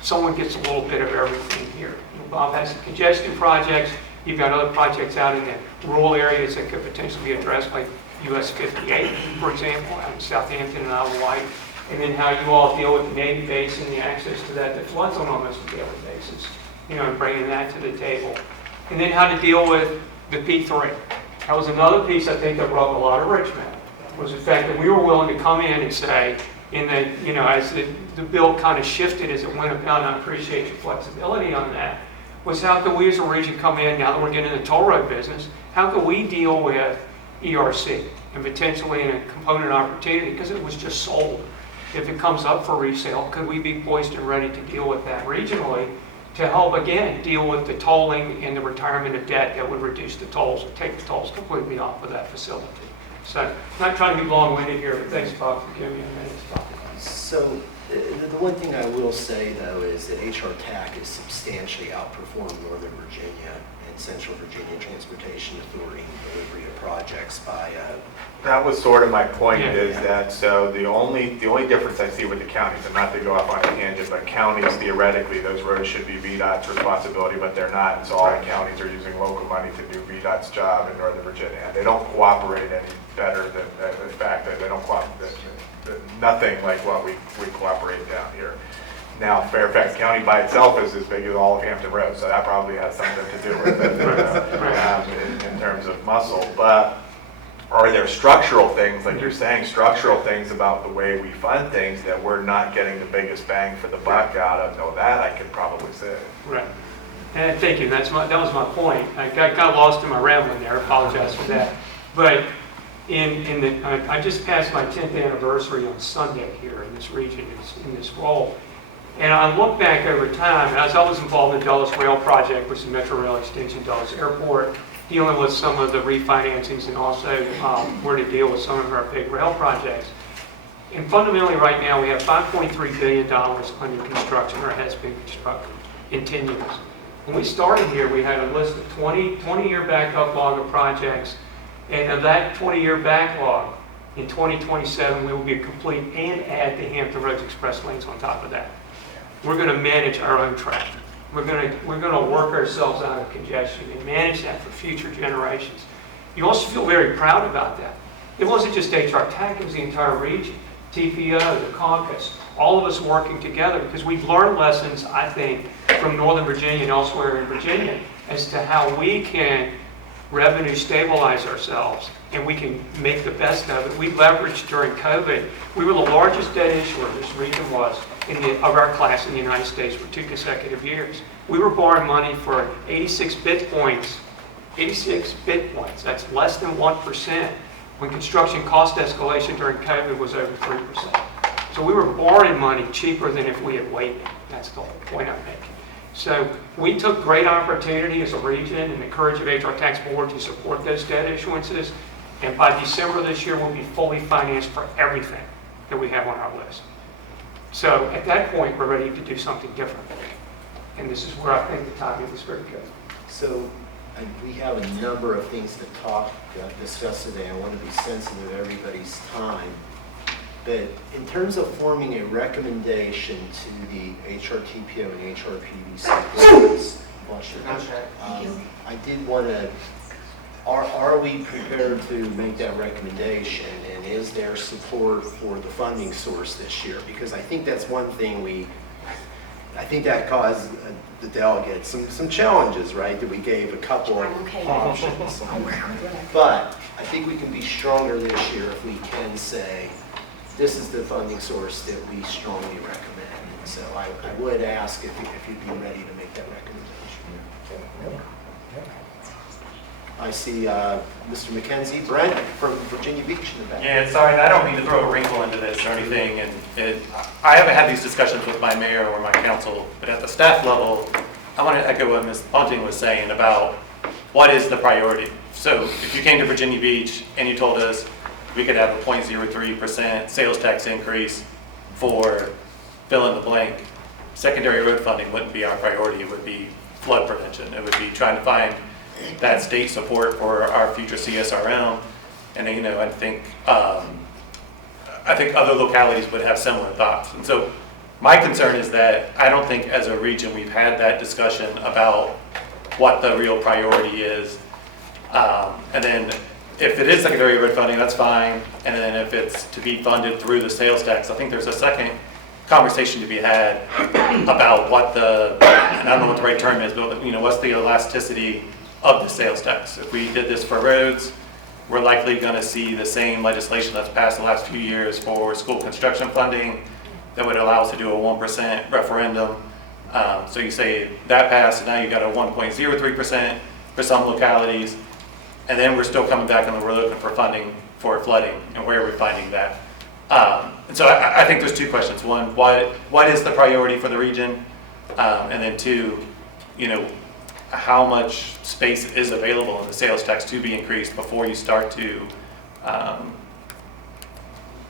Someone gets a little bit of everything here. Bob has some congestion projects. You've got other projects out in the rural areas that could potentially be addressed by US 58, for example, out in Southampton and Isle of Wight. And then how you all deal with the Navy base and the access to that floods on almost a daily basis, you know, and bringing that to the table. And then how to deal with the P3. That was another piece I think that rubbed a lot of Richmond, was the fact that we were willing to come in and say, in the, you know, as the bill kind of shifted as it went about, and I appreciate your flexibility on that, was how could we as a region come in, now that we're getting in the toll road business, how could we deal with ERC and potentially in a component opportunity, because it was just sold. If it comes up for resale, could we be poised and ready to deal with that regionally to help, again, deal with the tolling and the retirement of debt that would reduce the tolls and take the tolls completely off of that facility. So, not trying to be long-winded here, but thanks, Bob, for giving me a minute to talk about it. So the one thing I will say, though, is that HRTAC has substantially outperformed Northern Virginia and Central Virginia Transportation Authority in delivery of projects by That was sort of my point, Yeah. is that, so the only difference I see with the counties, and not to go off on a tangent, but counties, theoretically, those roads should be VDOT's responsibility, but they're not. And so all the counties are using local money to do VDOT's job in Northern Virginia. And they don't cooperate any better than, in fact, that they don't cooperate, nothing like what we cooperate down here. Now, Fairfax County by itself is as big as all of Hampton Roads, so that probably has something to do with it in terms of muscle. But are there structural things, like you're saying, structural things about the way we fund things that we're not getting the biggest bang for the buck out of? No, that I can probably say. Right. And thank you. That was my point. I got lost in my rambling there. I apologize for that. But I just passed my 10th anniversary on Sunday here in this region, in this role. And I look back over time, and I was always involved in the Dulles Rail Project, which is Metro Rail Extension, Dulles Airport, dealing with some of the refinancings and also where to deal with some of our big rail projects. And fundamentally right now we have $5.3 billion under construction, or has been constructed in 10 years. When we started here, we had a list of 20-year backup log of projects, and of that 20-year backlog, in 2027 we will be complete and add the Hampton Roads Express lanes on top of that. We're going to manage our own traffic. We're going to work ourselves out of congestion and manage that for future generations. You also feel very proud about that. It wasn't just HRTAC, it was the entire region, TPO, the caucus, all of us working together, because we've learned lessons, I think, from Northern Virginia and elsewhere in Virginia as to how we can revenue stabilize ourselves and we can make the best of it. We leveraged during COVID. We were the largest debt issuer, this region was, of our class in the United States for 2 consecutive years. We were borrowing money for 86 bit points. 86 bit points, that's less than 1%, when construction cost escalation during COVID was over 3%. So we were borrowing money cheaper than if we had waited. That's the whole point I'm making. So we took great opportunity as a region and the courage of HR Tax Board to support those debt issuances. And by December this year, we'll be fully financed for everything that we have on our list. So at that point, we're ready to do something different. And this is where I think the timing is very good. So we have a number of things to discuss today. I want to be sensitive of everybody's time. But in terms of forming a recommendation to the HRTPO and HRPDC boards, I did want to, are we prepared to make that recommendation? And is there support for the funding source this year? Because I think that's one thing I think that caused the delegates some challenges, right? That we gave a couple of options. But I think we can be stronger this year if we can say, this is the funding source that we strongly recommend. And so I would ask if you'd be ready to make that recommendation. I see Mr. McKenzie, Brent from Virginia Beach in the back. Yeah, sorry, I don't mean to throw a wrinkle into this or anything, I haven't had these discussions with my mayor or my council, but at the staff level, I want to echo what Ms. Bunting was saying about what is the priority. So if you came to Virginia Beach and you told us we could have a 0.03% sales tax increase for fill in the blank, secondary road funding wouldn't be our priority. It would be flood prevention. It would be trying to find that state support for our future CSRM. And I think other localities would have similar thoughts. And so my concern is that I don't think as a region we've had that discussion about what the real priority is. And then if it is secondary road funding, that's fine. And then if it's to be funded through the sales tax, I think there's a second conversation to be had about what and I don't know what the right term is, but what's the elasticity of the sales tax. If we did this for roads, we're likely going to see the same legislation that's passed the last few years for school construction funding that would allow us to do a 1% referendum. So you say that passed, and now you've got a 1.03% for some localities, and then we're still coming back and we're looking for funding for flooding, and where are we finding that? And so I think there's two questions. One, what is the priority for the region? And then two, how much space is available in the sales tax to be increased before you start to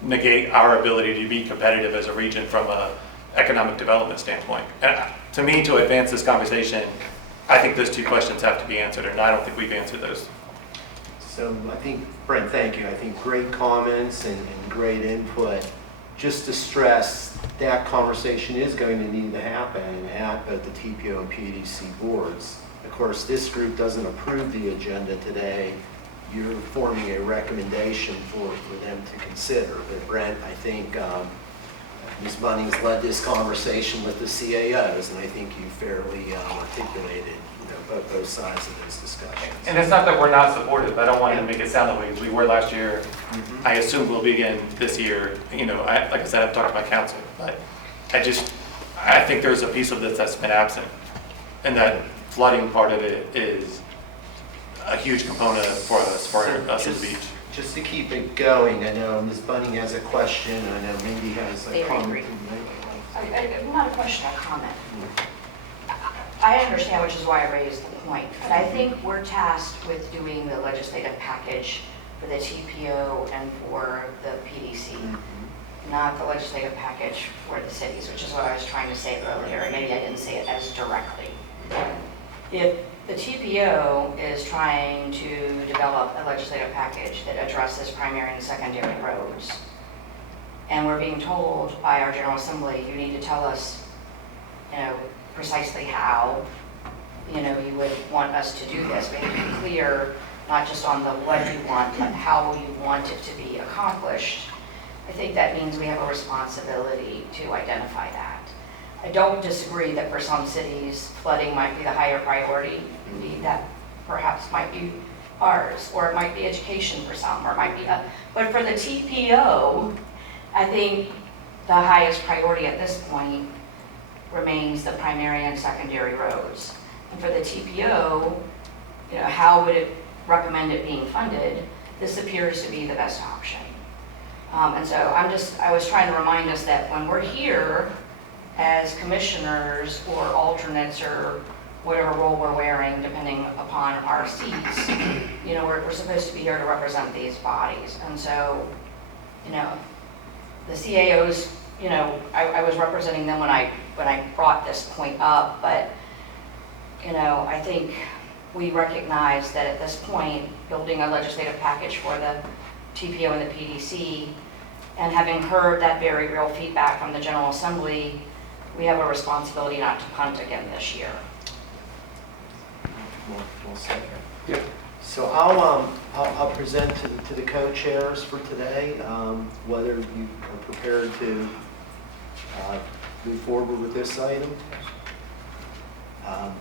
negate our ability to be competitive as a region from an economic development standpoint. And to me, to advance this conversation, I think those two questions have to be answered, and I don't think we've answered those. So I think, Brent, thank you. I think great comments and great input. Just to stress, that conversation is going to need to happen at both the TPO and PDC boards. Of course, this group doesn't approve the agenda today. You're forming a recommendation for them to consider. But Brent, I think Ms. Bunnings led this conversation with the CAOs, and I think you fairly articulated both sides of those discussions. And it's not that we're not supportive. I don't want to make it sound that way, because we were last year. I assume we'll be again this year. Like I said, I've talked to my council, but I think there's a piece of this that's been absent, and that flooding part of it is a huge component for us in the beach. Just to keep it going, I know Ms. Bunning has a question, I know Mindy has a comment. Not a question, a comment. I understand, which is why I raised the point, but I think we're tasked with doing the legislative package for the TPO and for the PDC, not the legislative package for the cities, which is what I was trying to say earlier, and maybe I didn't say it as directly. If the TPO is trying to develop a legislative package that addresses primary and secondary roads, and we're being told by our General Assembly, you need to tell us, precisely how, you would want us to do this, make it clear, not just on the what you want, but how you want it to be accomplished. I think that means we have a responsibility to identify that. I don't disagree that for some cities, flooding might be the higher priority. Indeed, that perhaps might be ours, or it might be education for some, or it might be, but for the TPO, I think the highest priority at this point remains the primary and secondary roads. And for the TPO, how would it recommend it being funded? This appears to be the best option. And so I was trying to remind us that when we're here as commissioners or alternates or whatever role we're wearing, depending upon our seats, you know, we're supposed to be here to represent these bodies. And so, you know, the CAOs, you know, I was representing them when I brought this point up, but, you know, I think we recognize that at this point, building a legislative package for the TPO and the PDC, and having heard that very real feedback from the General Assembly, we have a responsibility not to punt again this year. Well said. Yeah. So I'll present to the co-chairs for today, whether you are prepared to move forward with this item. I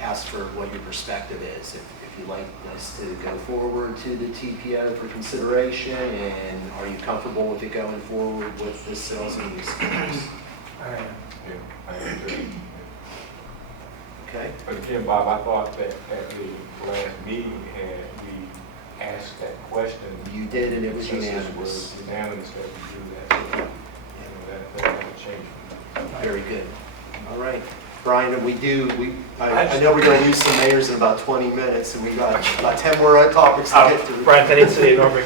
asked for what your perspective is. If you'd like us to go forward to the TPO for consideration, and are you comfortable with it going forward with the sales and use tax? All right. Yeah, I agree. Okay. But again, Bob, I thought that at the last meeting, we asked that question. You did, and it was Consensus unanimous. was unanimous that we do that. So, you know, that hasn't changed. Very good. All right. Brian, I know we're going to lose some mayors in about 20 minutes, and we got about 10 more topics to get through. Brian Tenney, City of Norfolk.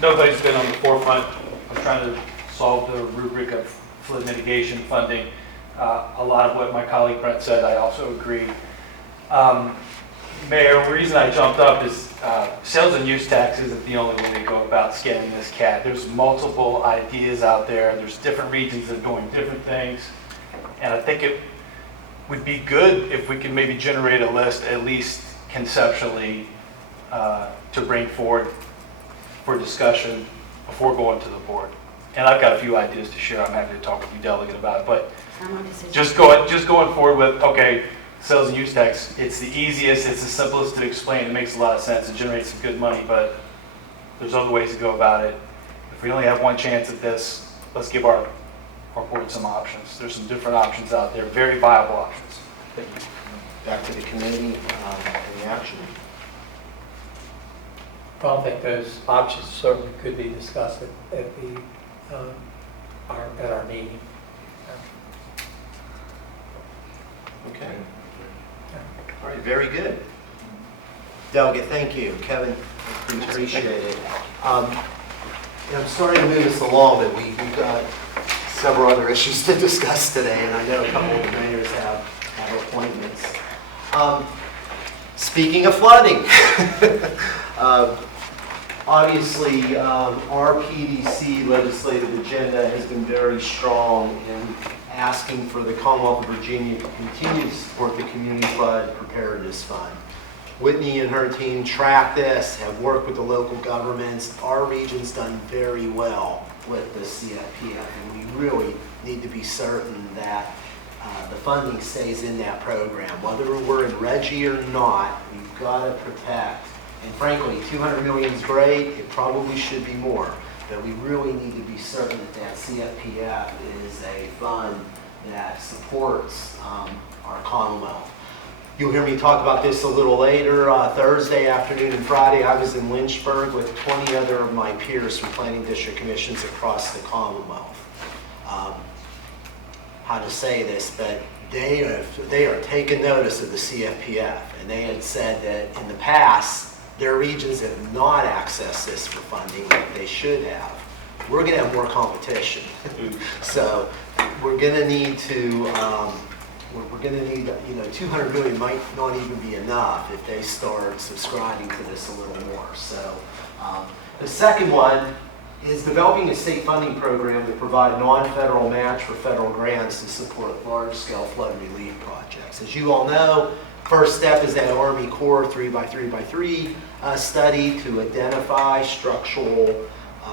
Nobody's been on the forefront of trying to solve the rubric of flood mitigation funding. A lot of what my colleague Brent said, I also agree. Mayor, the reason I jumped up is sales and use tax isn't the only way to go about scanning this cat. There's multiple ideas out there. There's different regions that are doing different things. And I think it would be good if we could maybe generate a list, at least conceptually, to bring forward for discussion before going to the board. And I've got a few ideas to share. I'm happy to talk with you, delegate, about it. But just going forward with, okay, sales and use tax, it's the easiest, it's the simplest to explain. It makes a lot of sense. It generates some good money, but there's other ways to go about it. If we only have one chance at this, let's give our board some options. There's some different options out there, very viable options. Thank you. Back to the committee, any action? Well, I think those options certainly could be discussed at our meeting. Okay. All right, very good. Delegate, thank you. Kevin, appreciate it. I'm sorry to move us along, but we've got several other issues to discuss today, and I know a couple of the mayors have appointments. Speaking of flooding, obviously our PDC legislative agenda has been very strong in asking for the Commonwealth of Virginia to continue to support the Community Flood Preparedness Fund. Whitney and her team track this, have worked with the local governments. Our region's done very well with the CFPF, and we really need to be certain that the funding stays in that program. Whether we're in Reggie or not, we've got to protect. And frankly, 200 million is great. It probably should be more. But we really need to be certain that CFPF is a fund that supports our Commonwealth. You'll hear me talk about this a little later. Thursday afternoon and Friday, I was in Lynchburg with 20 other of my peers from planning district commissions across the Commonwealth. How to say this, but they are taking notice of the CFPF, and they had said that in the past, their regions have not accessed this for funding like they should have. We're going to have more competition. So we're going to need to, we're going to need, 200 million might not even be enough if they start subscribing to this a little more. So the second one is developing a state funding program to provide non-federal match for federal grants to support large-scale flood relief projects. As you all know, first step is that Army Corps 3x3x3 study to identify structural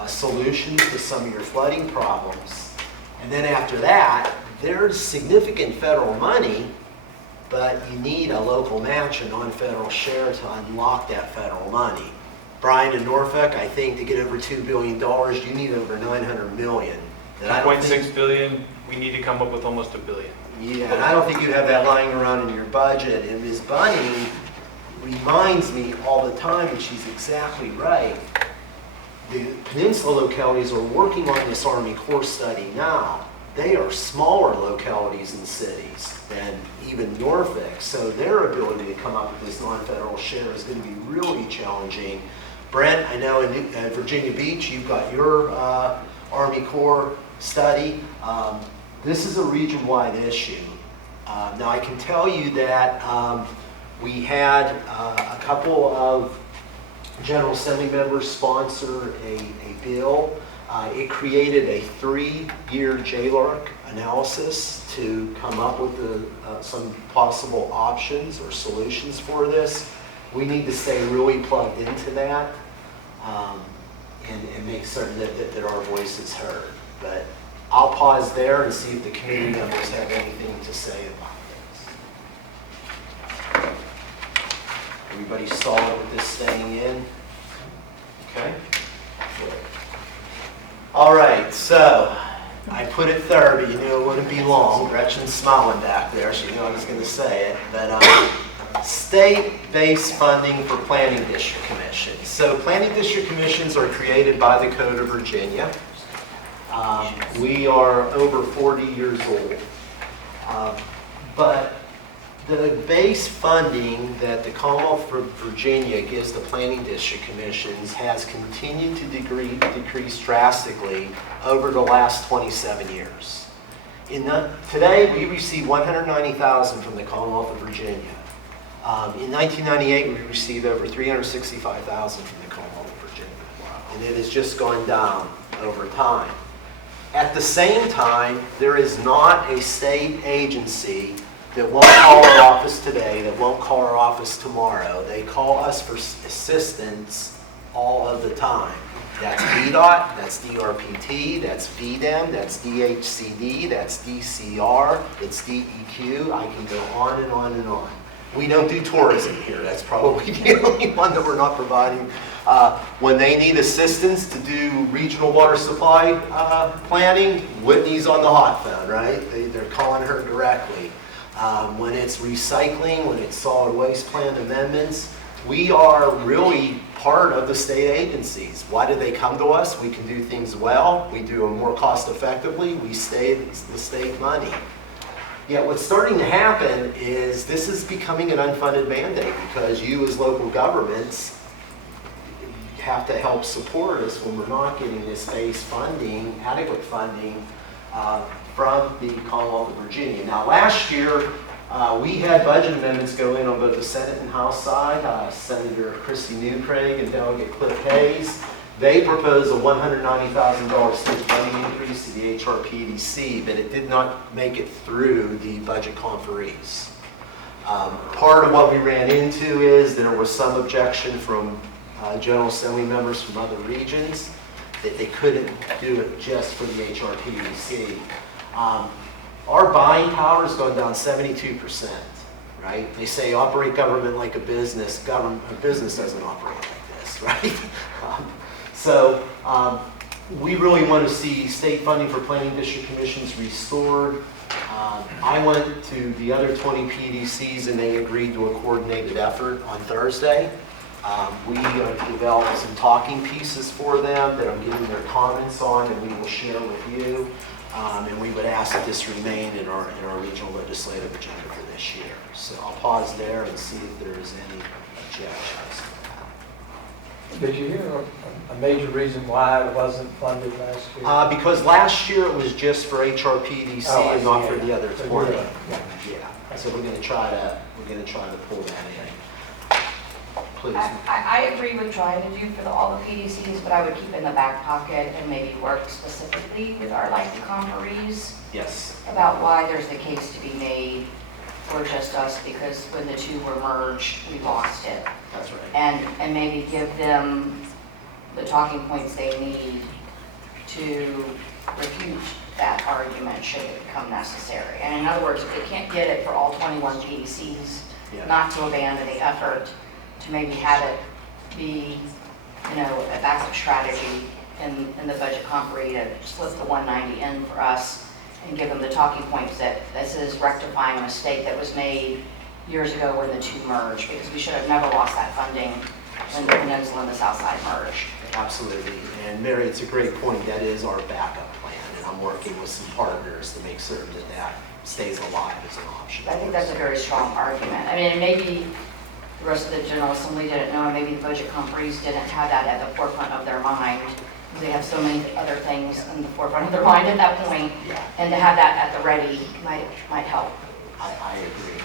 solutions to some of your flooding problems. And then after that, there's significant federal money, but you need a local match, a non-federal share to unlock that federal money. Brian in Norfolk, I think to get over $2 billion, you need over $900 million. 2.6 billion, we need to come up with almost $1 billion. Yeah, and I don't think you have that lying around in your budget. And Ms. Bunny reminds me all the time, and she's exactly right. the peninsula localities are working on this Army Corps study now. They are smaller localities and cities than even Norfolk, so their ability to come up with this non-federal share is going to be really challenging. Brent, I know in Virginia Beach, you've got your Army Corps study. This is a region-wide issue. Now, I can tell you that we had a couple of General Assembly members sponsor a bill. It created a 3-year JLARC analysis to come up with some possible options or solutions for this. We need to stay really plugged into that and make certain that our voice is heard. But I'll pause there and see if the committee members have anything to say about this. Everybody solid with this staying in? Okay. All right, so I put it third, but you knew it wouldn't be long. Gretchen's smiling back there. She knew I was going to say it. But state-based funding for planning district commissions. So planning district commissions are created by the Code of Virginia. We are over 40 years old. But the base funding that the Commonwealth of Virginia gives the planning district commissions has continued to decrease drastically over the last 27 years. Today, we receive $190,000 from the Commonwealth of Virginia. In 1998, we received over $365,000 from the Commonwealth of Virginia. And it has just gone down over time. At the same time, there is not a state agency that won't call our office today, that won't call our office tomorrow. They call us for assistance all of the time. That's VDOT, that's DRPT, that's VDEM, that's DHCD, that's DCR, it's DEQ. I can go on and on and on. We don't do tourism here. That's probably the only one that we're not providing. When they need assistance to do regional water supply planning, Whitney's on the hot phone, right? They're calling her directly. When it's recycling, when it's solid waste plan amendments, we are really part of the state agencies. Why do they come to us? We can do things well. We do them more cost effectively. We save the state money. Yet what's starting to happen is this is becoming an unfunded mandate because you as local governments have to help support us when we're not getting this base funding, adequate funding from the Commonwealth of Virginia. Now last year, we had budget amendments go in on both the Senate and House side. Senator Christy Newcraig and Delegate Cliff Hayes, they proposed a $190,000 state funding increase to the HRPDC, but it did not make it through the budget conferees. Part of what we ran into is there was some objection from General Assembly members from other regions that they couldn't do it just for the HRPDC. Our buying power has gone down 72%, right? They say operate government like a business. A business doesn't operate like this, right? So we really want to see state funding for planning district commissions restored. I went to the other 20 PDCs and they agreed to a coordinated effort on Thursday. We developed some talking pieces for them that I'm getting their comments on and we will share with you. And we would ask that this remain in our regional legislative agenda for this year. So I'll pause there and see if there is any objections. Did you hear a major reason why it wasn't funded last year? Because last year it was just for HRPDC and not for the other 20. Yeah. So we're going to try to pull that in. Please. I agree with trying to do for all the PDCs, but I would keep in the back pocket and maybe work specifically with our likely conferees Yes. about why there's the case to be made for just us, because when the two were merged, we lost it. That's right. And maybe give them the talking points they need to refute that argument should it become necessary. And in other words, if they can't get it for all 21 PDCs, not to abandon the effort, to maybe have it be, a backup strategy in the budget conferee to slip the 190 in for us and give them the talking points that this is rectifying a mistake that was made years ago when the two merged, because we should have never lost that funding when the peninsula and the south side merged. absolutely. And Mary, it's a great point. That is our backup plan, and I'm working with some partners to make certain that that stays alive as an option. I think that's a very strong argument. I mean, maybe the rest of the General Assembly didn't know, and maybe the budget conferees didn't have that at the forefront of their mind. They have so many other things in the forefront of their mind at that point, and to have that at the ready might help. I agree.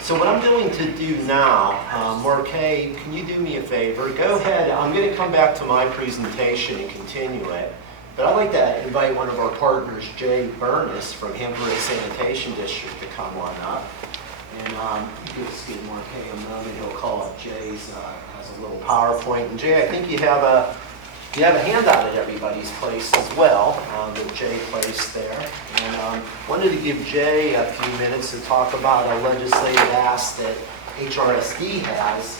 So what I'm going to do now, Marquet, can you do me a favor? Go ahead. I'm going to come back to my presentation and continue it. But I'd like to invite one of our partners, Jay Burness from Hampton Roads Sanitation District, to come on up. And just give Marquet a moment. He'll call up Jay's, has a little PowerPoint. And Jay, I think you have a handout at everybody's place as well, that Jay placed there. And wanted to give Jay a few minutes to talk about a legislative ask that HRSD has,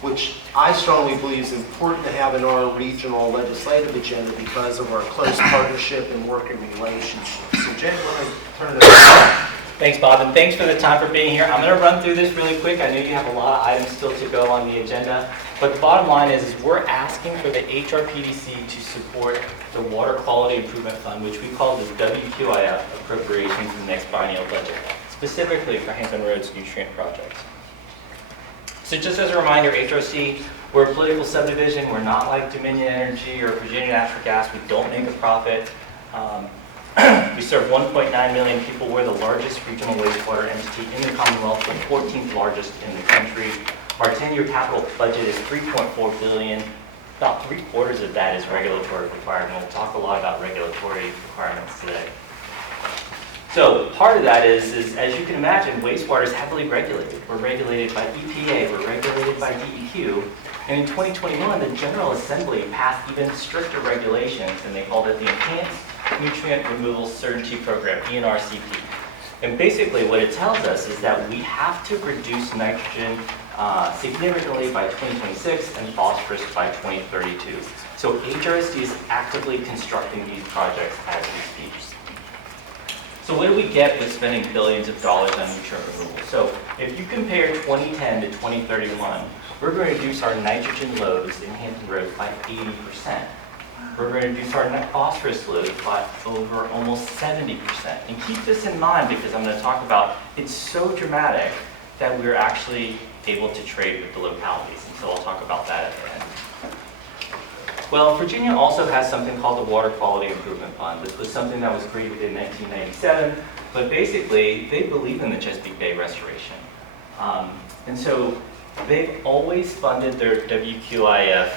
which I strongly believe is important to have in our regional legislative agenda because of our close partnership and working relationship. So Jay, I want to turn it over. Thanks, Bob, and thanks for the time for being here. I'm going to run through this really quick. I know you have a lot of items still to go on the agenda, but the bottom line is we're asking for the HRPDC to support the Water Quality Improvement Fund, which we call the WQIF appropriation for the next biennial budget, specifically for Hampton Roads nutrient projects. So just as a reminder, HRC, we're a political subdivision. We're not like Dominion Energy or Virginia Natural Gas. We don't make a profit. We serve 1.9 million people. We're the largest regional wastewater entity in the Commonwealth, the 14th largest in the country. Our 10-year capital budget is $3.4 billion. About 3/4 of that is regulatory required, and we'll talk a lot about regulatory requirements today. So part of that is as you can imagine, wastewater is heavily regulated. We're regulated by EPA, we're regulated by DEQ, and in 2021, the General Assembly passed even stricter regulations, and they called it the Enhanced Nutrient Removal Certainty Program, ENRCP. And basically what it tells us is that we have to reduce nitrogen significantly by 2026 and phosphorus by 2032. So HRSD is actively constructing these projects as we speak. So what do we get with spending billions of dollars on nutrient removal? So if you compare 2010 to 2031, we're going to reduce our nitrogen loads in Hampton Roads by 80%. We're going to reduce our net phosphorus load by over almost 70%. And keep this in mind because I'm going to talk about it's so dramatic that we're actually able to trade with the localities. And so I'll talk about that at the end. Well, Virginia also has something called the Water Quality Improvement Fund. This was something that was created in 1997, but basically they believe in the Chesapeake Bay restoration. And so they've always funded their WQIF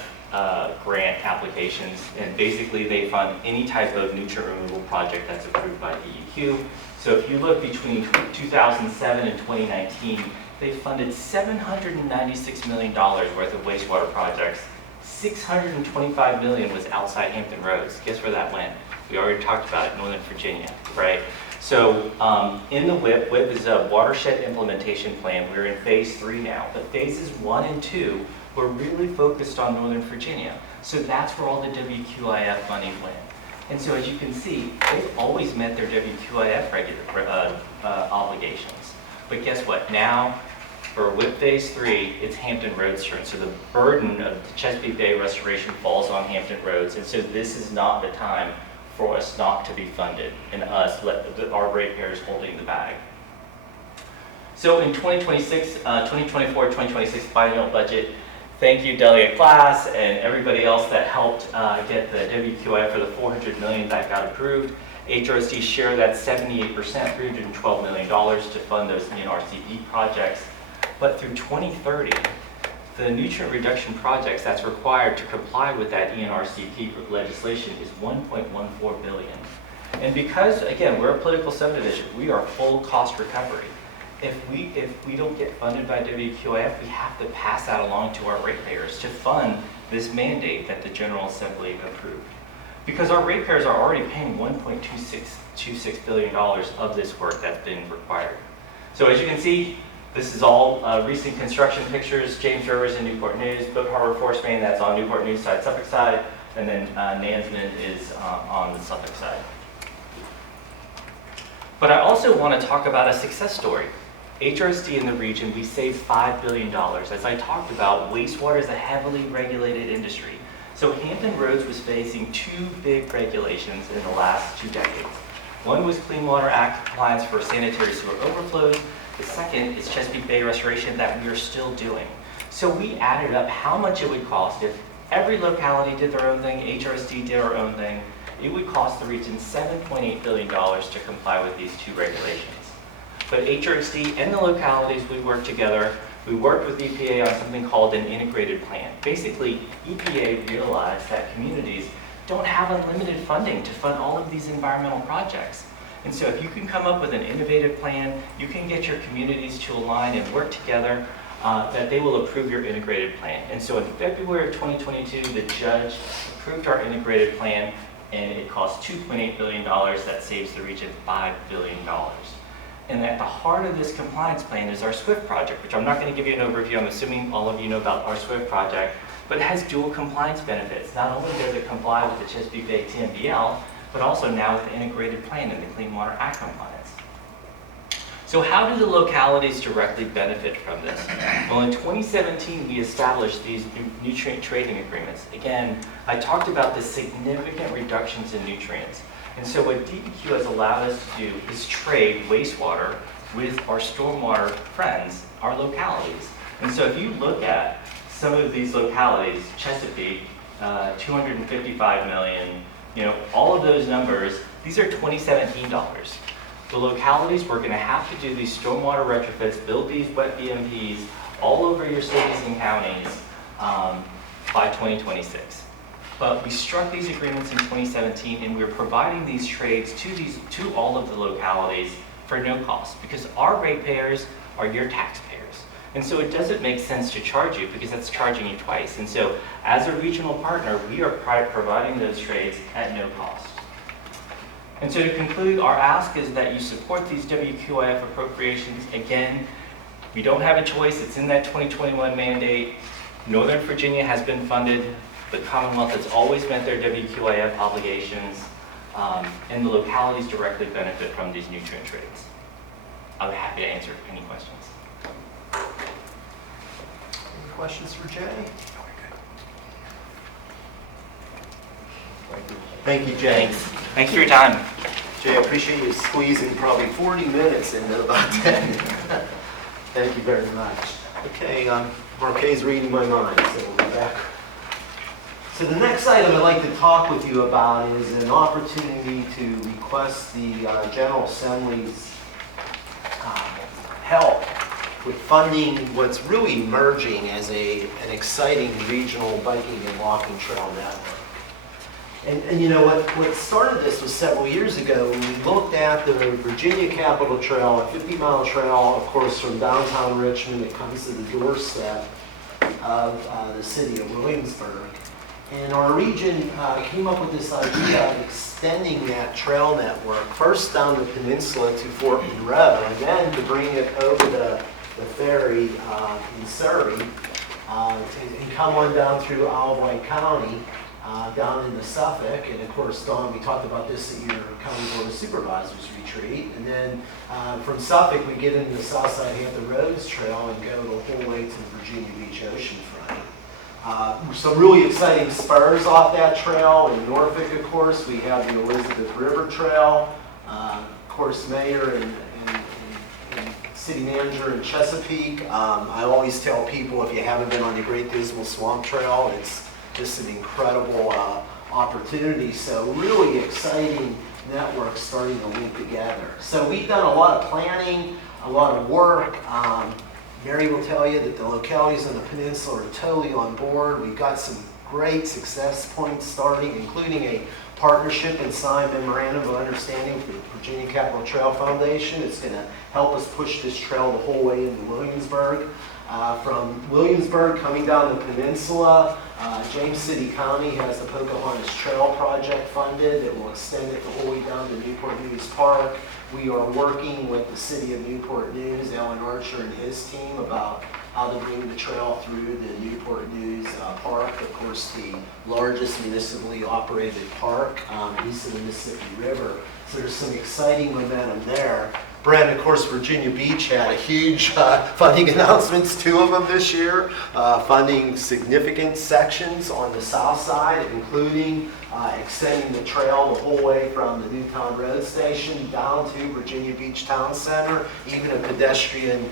grant applications, and basically they fund any type of nutrient removal project that's approved by DEQ. So if you look between 2007 and 2019, they funded $796 million worth of wastewater projects. $625 million was outside Hampton Roads. Guess where that went? We already talked about it, Northern Virginia, right? So in the WIP is a watershed implementation plan. We're in phase 3 now, but phases 1 and 2 were really focused on Northern Virginia. So that's where all the WQIF money went. And so as you can see, they've always met their WQIF obligations. But guess what? Now, for WIP Phase 3, it's Hampton Roads turn. So the burden of the Chesapeake Bay restoration falls on Hampton Roads. And so this is not the time for us not to be funded and us, our ratepayers holding the bag. So in 2026, 2024, 2026 biennial budget, thank you Delegate Glass and everybody else that helped get the WQIF for the $400 million that got approved. HRSD share that 78%, $312 million to fund those ENRCP projects. But through 2030, the nutrient reduction projects that's required to comply with that ENRCP legislation is $1.14 billion. And because, again, we're a political subdivision, we are full cost recovery. If we don't get funded by WQIF, we have to pass that along to our ratepayers to fund this mandate that the General Assembly approved. Because our ratepayers are already paying $1.26 billion of this work that's been required. So as you can see, this is all recent construction pictures. James River's in Newport News, Boat Harbor Force Main, that's on Newport News side, Suffolk side, and then Nansman is on the Suffolk side. But I also want to talk about a success story. HRSD in the region, we saved $5 billion. As I talked about, wastewater is a heavily regulated industry. So Hampton Roads was facing two big regulations in the last 2 decades. One was Clean Water Act compliance for sanitary sewer overflows. The second is Chesapeake Bay restoration that we are still doing. So we added up how much it would cost if every locality did their own thing, HRSD did our own thing. It would cost the region $7.8 billion to comply with these two regulations. But HRSD and the localities, we worked together. We worked with EPA on something called an integrated plan. Basically, EPA realized that communities don't have unlimited funding to fund all of these environmental projects. And so if you can come up with an innovative plan, you can get your communities to align and work together, that they will approve your integrated plan. And so in February of 2022, the judge approved our integrated plan, and it costs $2.8 billion. That saves the region $5 billion. And at the heart of this compliance plan is our SWIFT project, which I'm not going to give you an overview. I'm assuming all of you know about our SWIFT project, but it has dual compliance benefits. Not only does it comply with the Chesapeake Bay TMDL, but also now with the integrated plan and the Clean Water Act compliance. So how do the localities directly benefit from this? Well, in 2017, we established these nutrient trading agreements. Again, I talked about the significant reductions in nutrients. And so what DEQ has allowed us to do is trade wastewater with our stormwater friends, our localities. And so if you look at some of these localities, Chesapeake, 255 million, all of those numbers, these are 2017 dollars. The localities were going to have to do these stormwater retrofits, build these wet BMPs all over your cities and counties by 2026. But we struck these agreements in 2017, and we're providing these trades to all of the localities for no cost, because our ratepayers are your taxpayers. And so it doesn't make sense to charge you, because that's charging you twice. And so as a regional partner, we are providing those trades at no cost. And so to conclude, our ask is that you support these WQIF appropriations. Again, we don't have a choice. It's in that 2021 mandate. Northern Virginia has been funded. The Commonwealth has always met their WQIF obligations, and the localities directly benefit from these nutrient trades. I'm happy to answer any questions. Any questions for Jay? Thank you, Jay. Thanks for your time. Jay, I appreciate you squeezing probably 40 minutes into about 10. Thank you very much. Okay, Marquet's reading my mind, so we'll be back. So the next item I'd like to talk with you about is an opportunity to request the General Assembly's help with funding what's really emerging as an exciting regional biking and walking trail network. And you know what started this was several years ago when we looked at the Virginia Capitol Trail, a 50-mile trail, of course, from downtown Richmond. It comes to the doorstep of the city of Williamsburg. And our region came up with this idea of extending that trail network, first down the peninsula to Fort Monroe, and then to bring it over the ferry in Surrey, and come on down through Isle of Wight County, down into Suffolk. And of course, Dawn, we talked about this at your County Board of Supervisors retreat. And then from Suffolk, we get into the Southside Hampton Roads Trail and go the whole way to the Virginia Beach oceanfront. Some really exciting spurs off that trail. In Norfolk, of course, we have the Elizabeth River Trail. Of course, Mayor and City Manager in Chesapeake. I always tell people, if you haven't been on the Great Dismal Swamp Trail, it's just an incredible opportunity. So really exciting networks starting to link together. So we've done a lot of planning, a lot of work. Mary will tell you that the localities on the peninsula are totally on board. We've got some great success points starting, including a partnership and signed memorandum of understanding for the Virginia Capitol Trail Foundation. It's going to help us push this trail the whole way into Williamsburg. From Williamsburg coming down the peninsula, James City County has the Pocahontas Trail project funded that will extend it the whole way down to Newport News Park. We are working with the city of Newport News, Alan Archer and his team, about how to bring the trail through the Newport News Park, of course the largest municipally operated park east of the Mississippi River. So there's some exciting momentum there. Brent, of course, Virginia Beach had a huge funding announcements, 2 of them this year, funding significant sections on the south side, including extending the trail the whole way from the Newtown Road Station down to Virginia Beach Town Center, even a pedestrian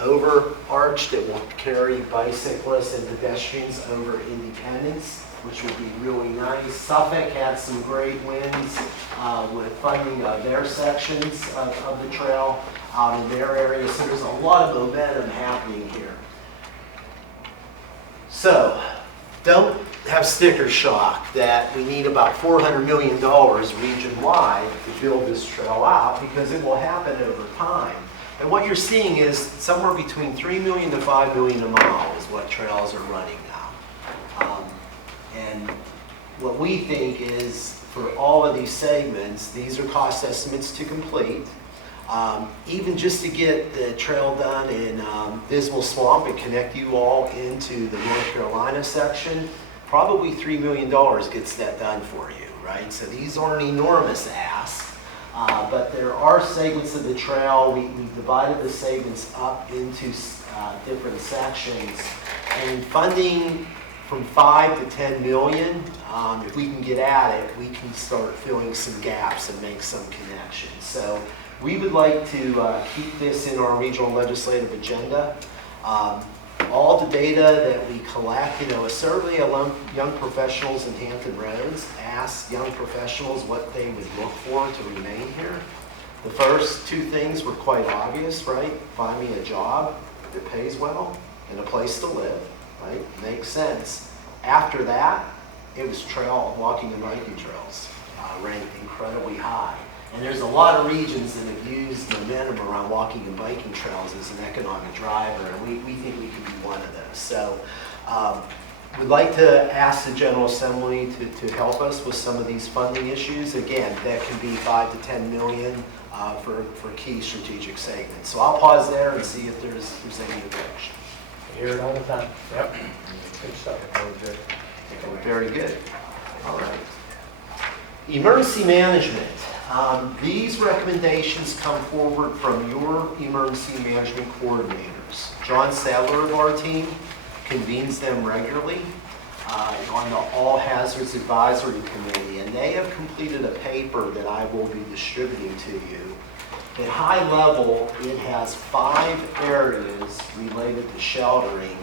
overarch that will carry bicyclists and pedestrians over Independence, which would be really nice. Suffolk had some great wins with funding of their sections of the trail out in their area. So there's a lot of momentum happening here. So don't have sticker shock that we need about $400 million region-wide to build this trail out, because it will happen over time. And what you're seeing is somewhere between $3 million to $5 million a mile is what trails are running now. And what we think is, for all of these segments, these are cost estimates to complete. Even just to get the trail done in Dismal Swamp and connect you all into the North Carolina section, probably $3 million gets that done for you, right? So these aren't enormous asks, but there are segments of the trail. We divided the segments up into different sections, and funding from 5 to 10 million, if we can get at it, we can start filling some gaps and make some connections. So we would like to keep this in our regional legislative agenda. All the data that we collect, a survey of young professionals in Hampton Roads asked young professionals what they would look for to remain here. The first 2 things were quite obvious, right? Find me a job that pays well and a place to live. Right? Makes sense. After that, it was walking and biking trails, ranked incredibly high. And there's a lot of regions that have used momentum around walking and biking trails as an economic driver, and we think we can be one of those. So we'd like to ask the General Assembly to help us with some of these funding issues. Again, that can be 5 to 10 million for key strategic segments. So I'll pause there and see if there's any objection. Hear it all the time. Yep. Good stuff. Very good. All right. Emergency management. These recommendations come forward from your emergency management coordinators. John Sadler of our team convenes them regularly on the All Hazards Advisory Committee, and they have completed a paper that I will be distributing to you. At high level, it has 5 areas related to sheltering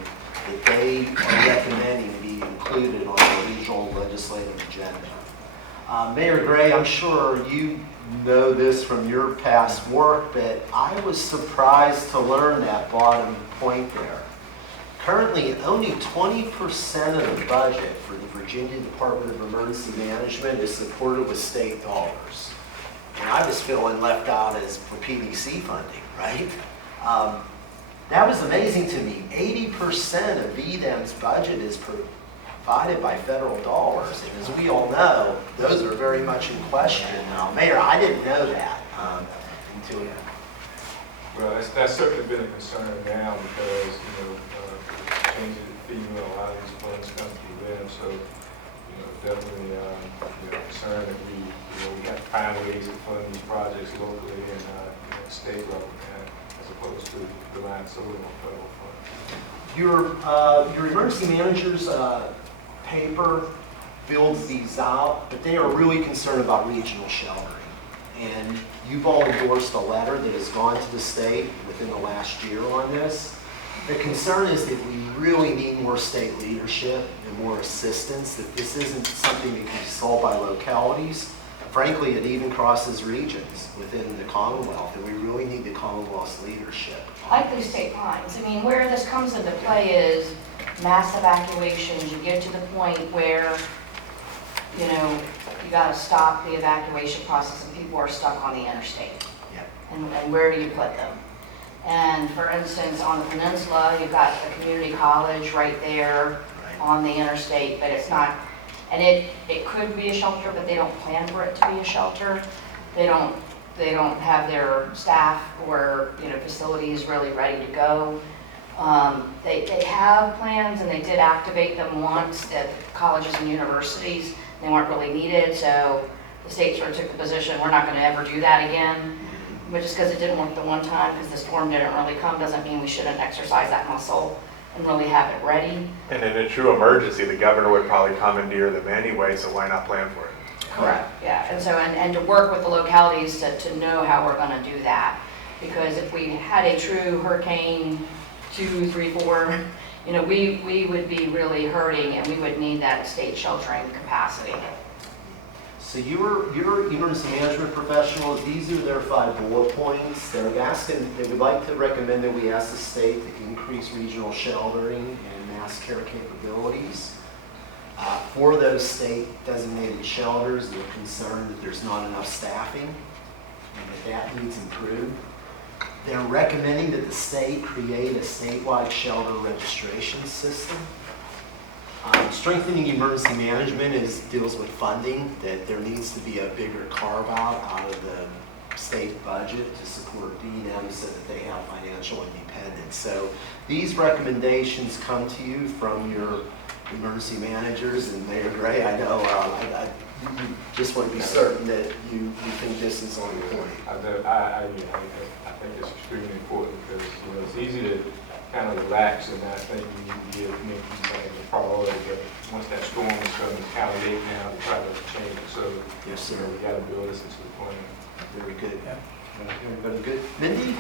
that they are recommending be included on the regional legislative agenda. Mayor Gray, I'm sure you know this from your past work, but I was surprised to learn that bottom point there. Currently, only 20% of the budget for the Virginia Department of Emergency Management is supported with state dollars. And I was feeling left out as for PDC funding, right? That was amazing to me. 80% of VDEM's budget is provided by federal dollars. And as we all know, those are very much in question now. Mayor, I didn't know that until now. Well, that's certainly been a concern now because, changing the theme of a lot of these funds come through them. So, definitely concerned that we got to find ways to fund these projects locally and state level, as opposed to relying solely on federal funds. Your emergency manager's paper builds these out, but they are really concerned about regional sheltering. And you've all endorsed a letter that has gone to the state within the last year on this. The concern is that we really need more state leadership and more assistance, that this isn't something that can be solved by localities. Frankly, it even crosses regions within the Commonwealth, and we really need the Commonwealth's leadership. Like these state lines. I mean, where this comes into play is mass evacuations. You get to the point where, you got to stop the evacuation process and people are stuck on the interstate. Yep. And where do you put them? And for instance, on the peninsula, you've got the community college right there on the interstate, but it's not, and it could be a shelter, but they don't plan for it to be a shelter. They don't have their staff or facilities really ready to go. They have plans, and they did activate them once at colleges and universities. They weren't really needed, so the state sort of took the position, we're not going to ever do that again. But just because it didn't work the one time, because the storm didn't really come, doesn't mean we shouldn't exercise that muscle and really have it ready. And in a true emergency, the governor would probably commandeer them anyway, so why not plan for it? Correct. Yeah, and so, and to work with the localities to know how we're gonna do that. Because if we had a true hurricane 2, 3, 4, you know, we would be really hurting and we would need that state sheltering capacity. So your emergency management professionals, these are their 5 bullet points. They're asking, they would like to recommend that we ask the state to increase regional sheltering and mass care capabilities. For those state designated shelters, they're concerned that there's not enough staffing and that needs improved. They're recommending that the state create a statewide shelter registration system. Strengthening emergency management deals with funding, that there needs to be a bigger carve-out of the state budget to support them so that they have financial independence. So these recommendations come to you from your emergency managers, and Mayor Gray, I know, you just want to be certain that you think this is on point. I think it's extremely important because, you know, it's easy to kind of relax and not think you need to make these things a priority, but once that storm is coming, it's kind of late now to try to change it. So, yes, sir, we got to build this into the plan. Very good. Everybody good? Mindy?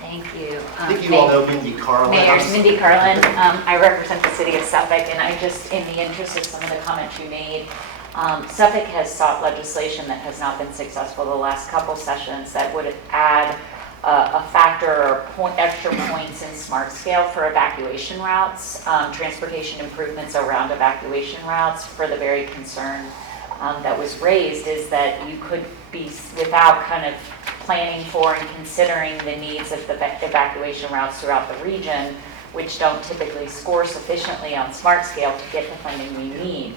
Thank you. I think you all know Mindy Carlin. Mayor Mindy Carlin. I represent the city of Suffolk, and I just, in the interest of some of the comments you made, Suffolk has sought legislation that has not been successful the last couple sessions that would add a factor or extra points in smart scale for evacuation routes, transportation improvements around evacuation routes. For the very concern that was raised is that you could be, without kind of planning for and considering the needs of the evacuation routes throughout the region, which don't typically score sufficiently on smart scale to get the funding we need,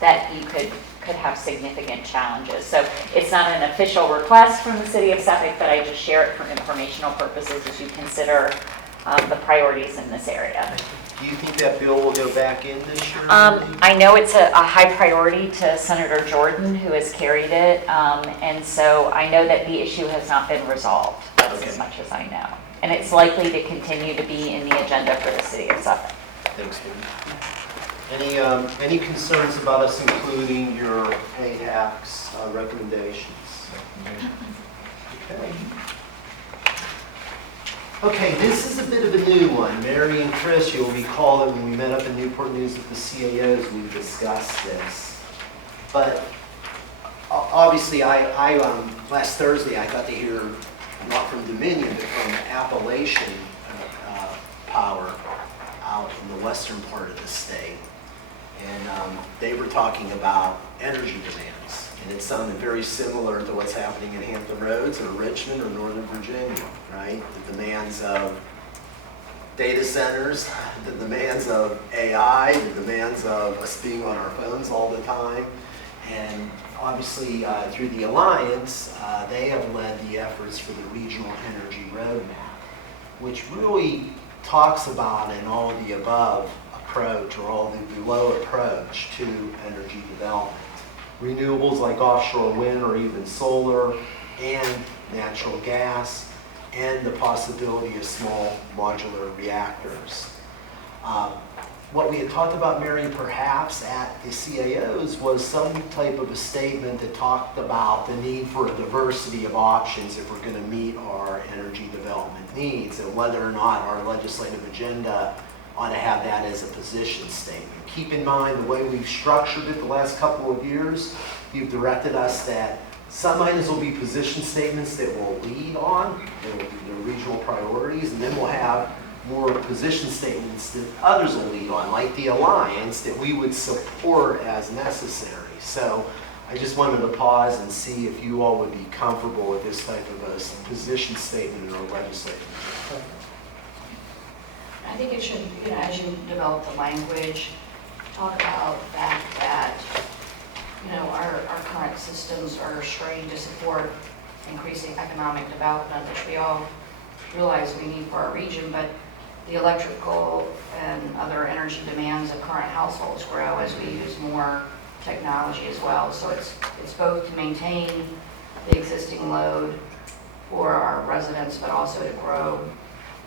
that you could have significant challenges. So it's not an official request from the city of Suffolk, but I just share it for informational purposes as you consider the priorities in this area. Do you think that bill will go back in this year? I know it's a high priority to Senator Jordan, who has carried it, and so I know that the issue has not been resolved. That's as much as I know. And it's likely to continue to be in the agenda for the city of Suffolk. Thanks, Any concerns about us including your pay tax recommendations? Okay. Okay, this is a bit of a new one. Mary and Chris, you'll recall that when we met up in Newport News with the CAOs, we discussed this. But obviously, I last Thursday, I got to hear, not from Dominion, but from Appalachian Power out in the western part of the state. And they were talking about energy demands. And it sounded very similar to what's happening in Hampton Roads or Richmond or Northern Virginia, right? The demands of data centers, the demands of AI, the demands of us being on our phones all the time. And obviously, through the Alliance, they have led the efforts for the Regional Energy Roadmap, which really talks about an all-of-the-above approach or all-of-the-below approach to energy development. Renewables like offshore wind or even solar and natural gas, and the possibility of small modular reactors. What we had talked about, Mary, perhaps at the CAOs was some type of a statement that talked about the need for a diversity of options if we're going to meet our energy development needs, and whether or not our legislative agenda ought to have that as a position statement. Keep in mind the way we've structured it the last couple of years, you've directed us that some items will be position statements that will lead on the regional priorities, and then we'll have more position statements that others will lead on, like the Alliance, that we would support as necessary. So I just wanted to pause and see if you all would be comfortable with this type of a position statement in our legislature. I think it should, you know, as you develop the language, talk about the fact that, you know, our current systems are strained to support increasing economic development, which we all realize we need for our region, but the electrical and other energy demands of current households grow as we use more technology as well. So it's both to maintain the existing load for our residents, but also to grow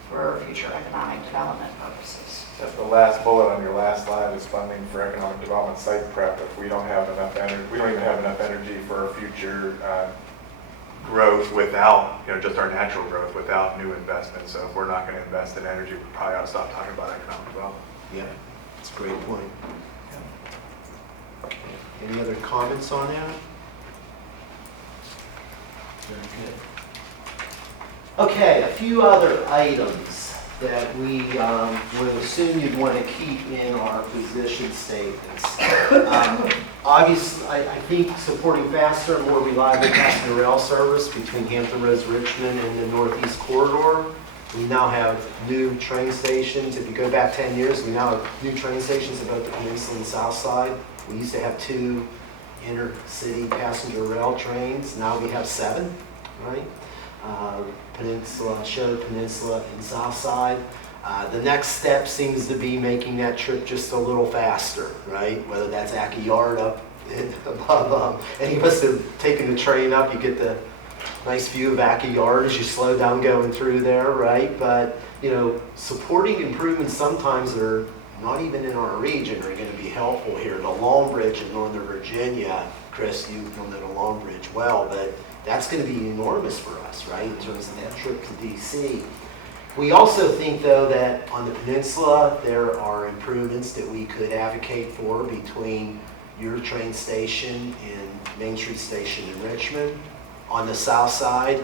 for future economic development purposes. If the last bullet on your last slide is funding for economic development site prep, if we don't have enough energy, we don't even have enough energy for future growth without, just our natural growth without new investment. So if we're not going to invest in energy, we probably ought to stop talking about economic development. Yeah, that's a great point. Any other comments on that? Very good. Okay, a few other items that we would assume you'd want to keep in our position statements. Obviously, I think supporting faster and more reliable passenger rail service between Hampton Roads, Richmond, and the Northeast Corridor. We now have new train stations. If you go back 10 years, we now have new train stations in both the Peninsula and South Side. We used to have 2 intercity passenger rail trains. Now we have 7, right? Peninsula, Show, Peninsula, and South Side. The next step seems to be making that trip just a little faster, right? Whether that's Aki Yard up above. Any of us have taken the train up, you get the nice view of Aki Yard as you slow down going through there, right? But, supporting improvements sometimes that are not even in our region are going to be helpful here. The Long Bridge in Northern Virginia, Chris, you know the Long Bridge well, but that's going to be enormous for us, right, in terms of that trip to DC. We also think, though, that on the peninsula, there are improvements that we could advocate for between your train station and Main Street Station in Richmond. On the south side,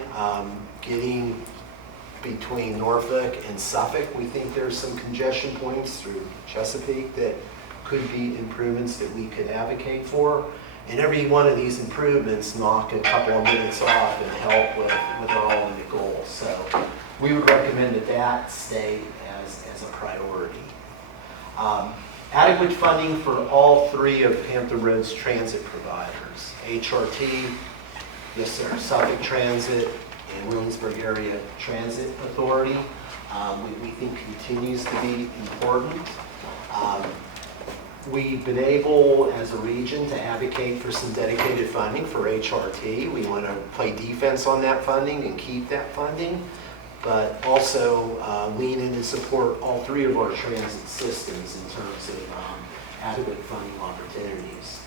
getting between Norfolk and Suffolk, we think there's some congestion points through Chesapeake that could be improvements that we could advocate for. And every one of these improvements knock a couple of minutes off and help with our ultimate goal. So we would recommend that stay as a priority. Adequate funding for all 3 of Hampton Roads transit providers. HRT, yes sir, Suffolk Transit, and Williamsburg Area Transit Authority. We think continues to be important. We've been able, as a region, to advocate for some dedicated funding for HRT. We want to play defense on that funding and keep that funding, but also lean in and support all 3 of our transit systems in terms of adequate funding opportunities.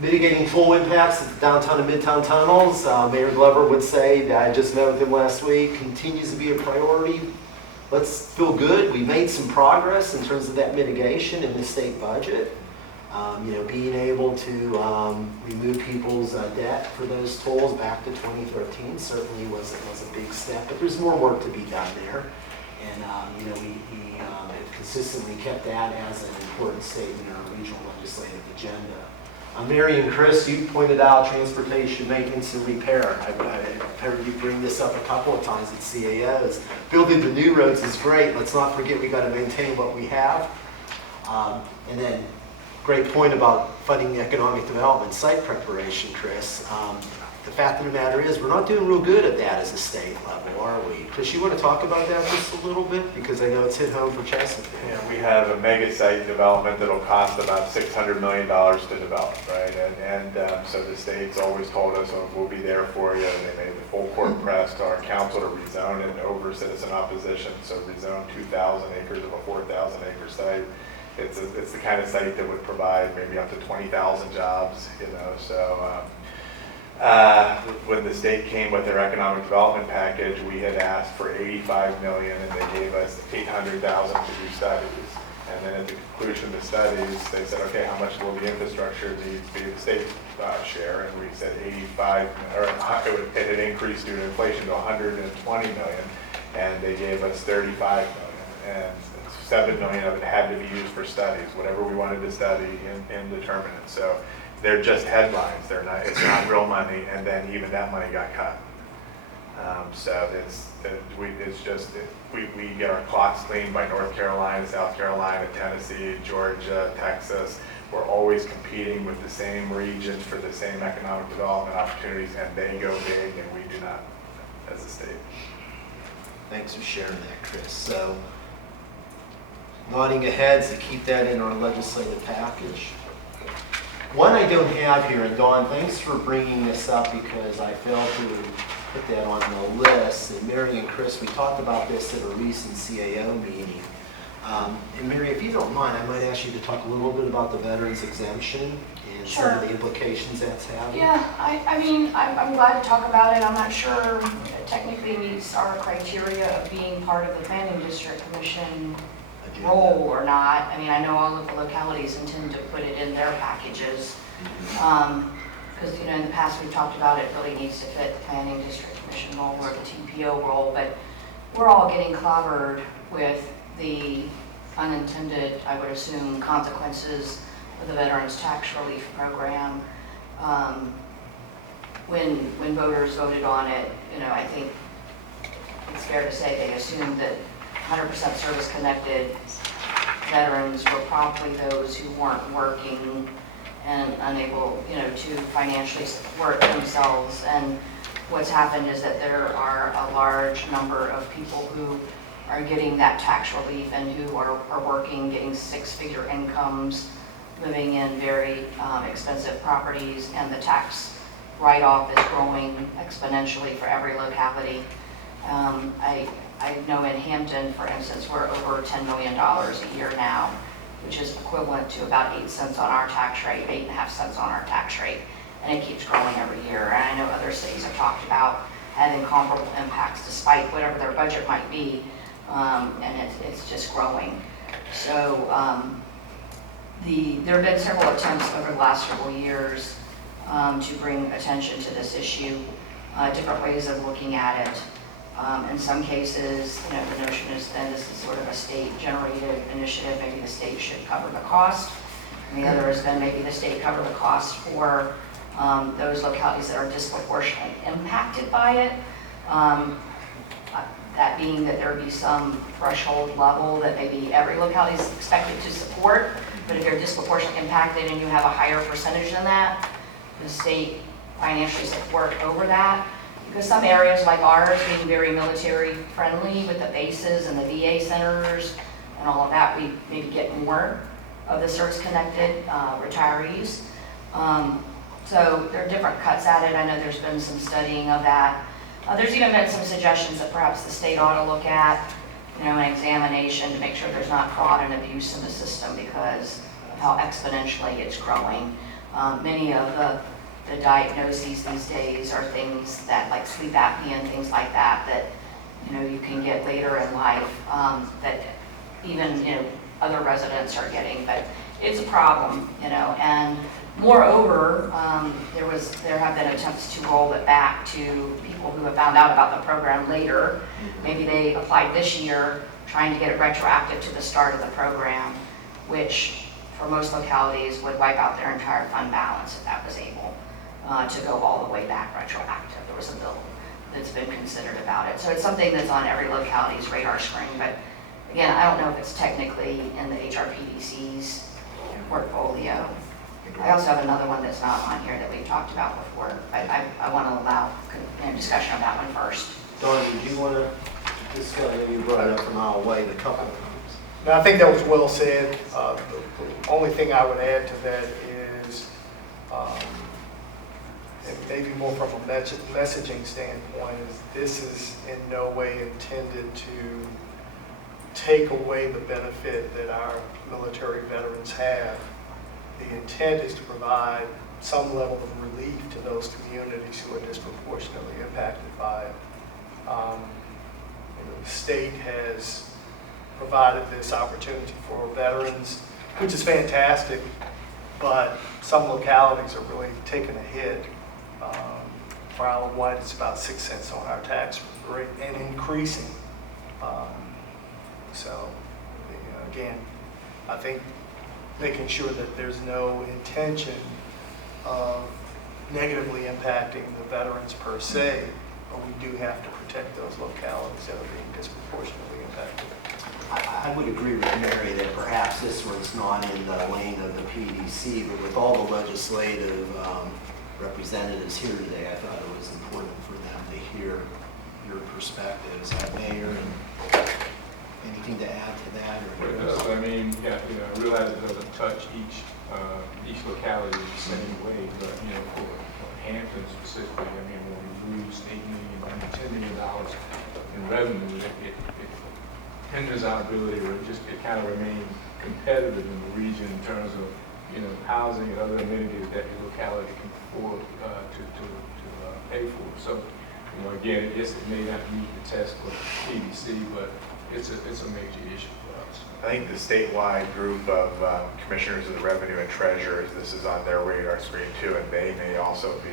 Mitigating toll impacts at the downtown and midtown tunnels. Mayor Glover would say, that I just met with him last week, continues to be a priority. Let's feel good. We made some progress in terms of that mitigation in the state budget. Being able to remove people's debt for those tolls back to 2013 certainly was a big step, but there's more work to be done there. And we have consistently kept that as an important statement in our regional legislative agenda. Mary and Chris, you pointed out transportation maintenance and repair. I've heard you bring this up a couple of times at CAOs. Building the new roads is great. Let's not forget we got to maintain what we have. And then, great point about funding the economic development site preparation, Chris. The fact of the matter is we're not doing real good at that as a state level, are we? Chris, you want to talk about that just a little bit? Because I know it's hit home for Chesapeake. Yeah, we have a mega site development that'll cost about $600 million to develop, right? And so the state's always told us, oh, we'll be there for you. And they made the full court press to our council to rezone it over citizen opposition. So rezone 2,000 acres of a 4,000 acre site. It's the kind of site that would provide maybe up to 20,000 jobs, so. When the state came with their economic development package, we had asked for $85 million, and they gave us $800,000 to do studies. And then at the conclusion of the studies, they said, okay, how much will the infrastructure need to be the state share? And we said 85, or it had increased due to inflation to 120 million, and they gave us 35 million. And 7 million of it had to be used for studies, whatever we wanted to study and determine it. So they're just headlines. It's not real money, and then even that money got cut. We get our clocks cleaned by North Carolina, South Carolina, Tennessee, Georgia, Texas. We're always competing with the same regions for the same economic development opportunities, and they go big, and we do not as a state. Thanks for sharing that, Chris. So, nodding ahead to keep that in our legislative package. One I don't have here, and Dawn, thanks for bringing this up because I failed to put that on the list. And Mary and Chris, we talked about this at a recent CAO meeting. And Mary, if you don't mind, I might ask you to talk a little bit about the veterans exemption and some of Sure. the implications that's having. Yeah, I mean, I'm glad to talk about it. I'm not sure it technically meets our criteria of being part of the Planning District Commission role or not. I mean, I know all of the localities intend to put it in their packages. Because, you know, in the past we've talked about it really needs to fit the Planning District Commission role or the TPO role, but we're all getting clobbered with the unintended, I would assume, consequences of the Veterans Tax Relief Program. When voters voted on it, you know, I think it's fair to say they assumed that 100% service-connected veterans were probably those who weren't working and unable, you know, to financially support themselves. And what's happened is that there are a large number of people who are getting that tax relief and who are working, getting six-figure incomes, living in very expensive properties, and the tax write-off is growing exponentially for every locality. I know in Hampton, for instance, we're over $10 million a year now, which is equivalent to about 8 cents on our tax rate, 8.5 cents on our tax rate, and it keeps growing every year. And I know other cities have talked about having comparable impacts despite whatever their budget might be, and it's just growing. So there have been several attempts over the last several years to bring attention to this issue, different ways of looking at it. In some cases, you know, the notion is that this is sort of a state-generated initiative. Maybe the state should cover the cost. And the other has been maybe the state cover the cost for those localities that are disproportionately impacted by it. That being that there be some threshold level that maybe every locality is expected to support. But if you're disproportionately impacted and you have a higher percentage than that, the state financially support over that. Because some areas like ours being very military friendly with the bases and the VA centers and all of that, we maybe get more of the service-connected retirees. So there are different cuts at it. I know there's been some studying of that. There's even been some suggestions that perhaps the state ought to look at, you know, an examination to make sure there's not fraud and abuse in the system because of how exponentially it's growing. Many of the diagnoses these days are things that like sleep apnea and things like that, that, you know, you can get later in life, that even, you know, other residents are getting, but it's a problem, you know. And moreover, there have been attempts to roll it back to people who have found out about the program later. Maybe they applied this year, trying to get it retroactive to the start of the program, which for most localities would wipe out their entire fund balance if that was able to go all the way back retroactive. There was a bill that's been considered about it. So it's something that's on every locality's radar screen. But again, I don't know if it's technically in the HRPDC's portfolio. I also have another one that's not on here that we've talked about before, but I want to allow discussion on that one first. Don, did you want to discuss, you brought it up from our way a couple of times. No, I think that was well said. The only thing I would add to that is, and maybe more from a messaging standpoint, is this is in no way intended to take away the benefit that our military veterans have. The intent is to provide some level of relief to those communities who are disproportionately impacted by it. The state has provided this opportunity for veterans, which is fantastic, but some localities are really taking a hit. For Isle of Wight, it's about 6 cents on our tax rate and increasing. So, again, I think making sure that there's no intention of negatively impacting the veterans per se, but we do have to protect those localities that are being disproportionately impacted. I would agree with Mary that perhaps this one's not in the lane of the PDC, but with all the legislative representatives here today, I thought it was important for them to hear your perspectives. Mayor, anything to add to that? Well, it does. I mean, yeah, I realize it doesn't touch each locality the same way, but for Hampton specifically, when we lose produce $8 million, $10 million in revenue, it hinders our ability to it kind of remain competitive in the region in terms of, housing and other amenities that the locality can afford to pay for. So, again, yes, it may not meet the test for PDC, but it's a major issue for us. I think the statewide group of commissioners of the revenue and treasurers, this is on their radar screen too, and they may also be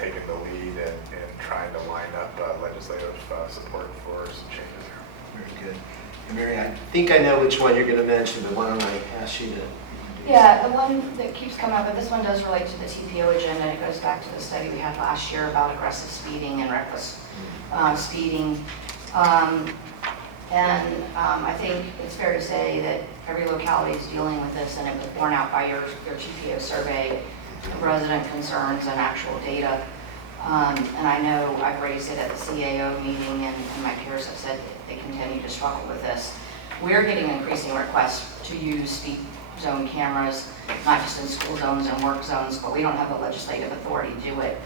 taking the lead in trying to line up legislative support for some changes here. Very good. And Mary, I think I know which one you're going to mention, but why don't I ask you to? Yeah, the one that keeps coming up, but this one does relate to the TPO agenda, and it goes back to the study we had last year about aggressive speeding and reckless speeding. I think it's fair to say that every locality is dealing with this, and it was borne out by your TPO survey of resident concerns and actual data. And I know I've raised it at the CAO meeting, and my peers have said that they continue to struggle with this. We're getting increasing requests to use speed zone cameras, not just in school zones and work zones, but we don't have the legislative authority to do it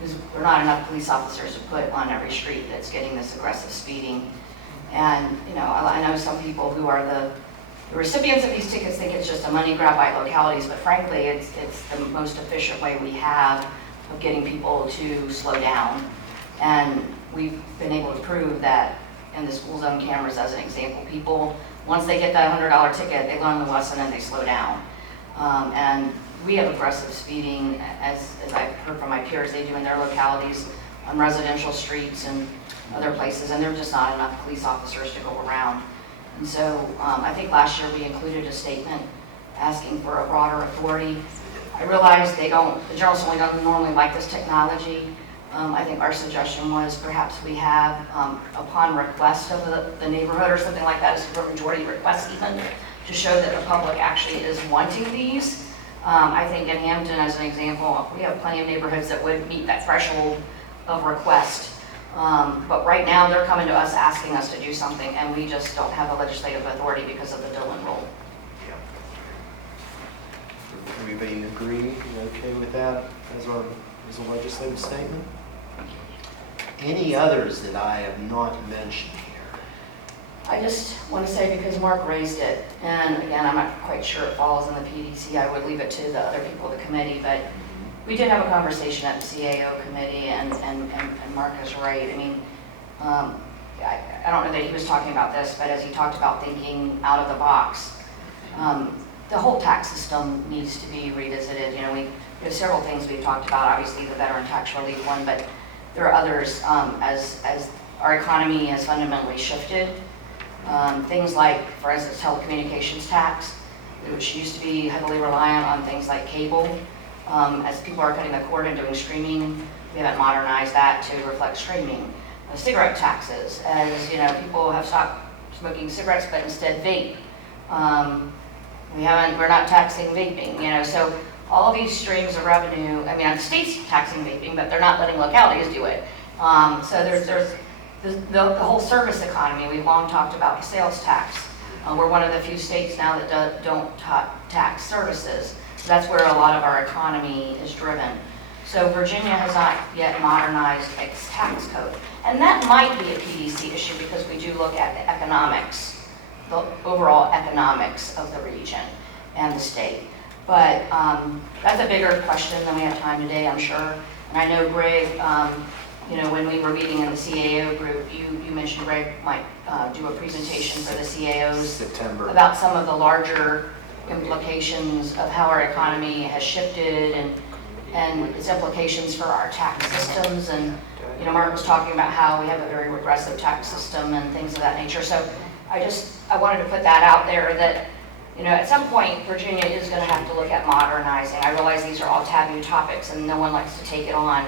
because there are not enough police officers to put on every street that's getting this aggressive speeding. And, I know some people who are the recipients of these tickets think it's just a money grab by localities, but frankly, it's the most efficient way we have of getting people to slow down. And we've been able to prove that in the school zone cameras, as an example, people, once they get that $100 ticket, they learn the lesson and they slow down. And we have aggressive speeding, as I've heard from my peers, they do in their localities on residential streets and other places, and there are just not enough police officers to go around. And so I think last year we included a statement asking for a broader authority. I realize the General Assembly doesn't normally like this technology. I think our suggestion was perhaps we have, upon request of the neighborhood or something like that, a super majority request even, to show that the public actually is wanting these. I think in Hampton, as an example, we have plenty of neighborhoods that would meet that threshold of request. But right now, they're coming to us asking us to do something, and we just don't have the legislative authority because of the Dillon rule. Everybody agree? You okay with that as a legislative statement? Any others that I have not mentioned here? I just want to say, because Mark raised it, and again, I'm not quite sure it falls in the PDC, I would leave it to the other people of the committee, but we did have a conversation at the CAO committee, and Mark is right. I mean, I don't know that he was talking about this, but as he talked about thinking out of the box, the whole tax system needs to be revisited. We have several things we've talked about, obviously the veteran tax relief one, but there are others as our economy has fundamentally shifted. Things like, for instance, telecommunications tax, which used to be heavily reliant on things like cable. As people are cutting the cord and doing streaming, we haven't modernized that to reflect streaming. Cigarette taxes, as people have stopped smoking cigarettes but instead vape. We're not taxing vaping, so all these streams of revenue, the state's taxing vaping, but they're not letting localities do it. So there's the whole service economy. We've long talked about sales tax. We're one of the few states now that don't tax services. So that's where a lot of our economy is driven. So Virginia has not yet modernized its tax code. And that might be a PDC issue because we do look at the economics, the overall economics of the region and the state. But that's a bigger question than we have time today, I'm sure. And I know Greg, when we were meeting in the CAO group, you mentioned Greg might do a presentation for the CAOs September about some of the larger implications of how our economy has shifted and its implications for our tax systems. And Mark was talking about how we have a very regressive tax system and things of that nature. So I wanted to put that out there that at some point Virginia is going to have to look at modernizing. I realize these are all taboo topics and no one likes to take it on,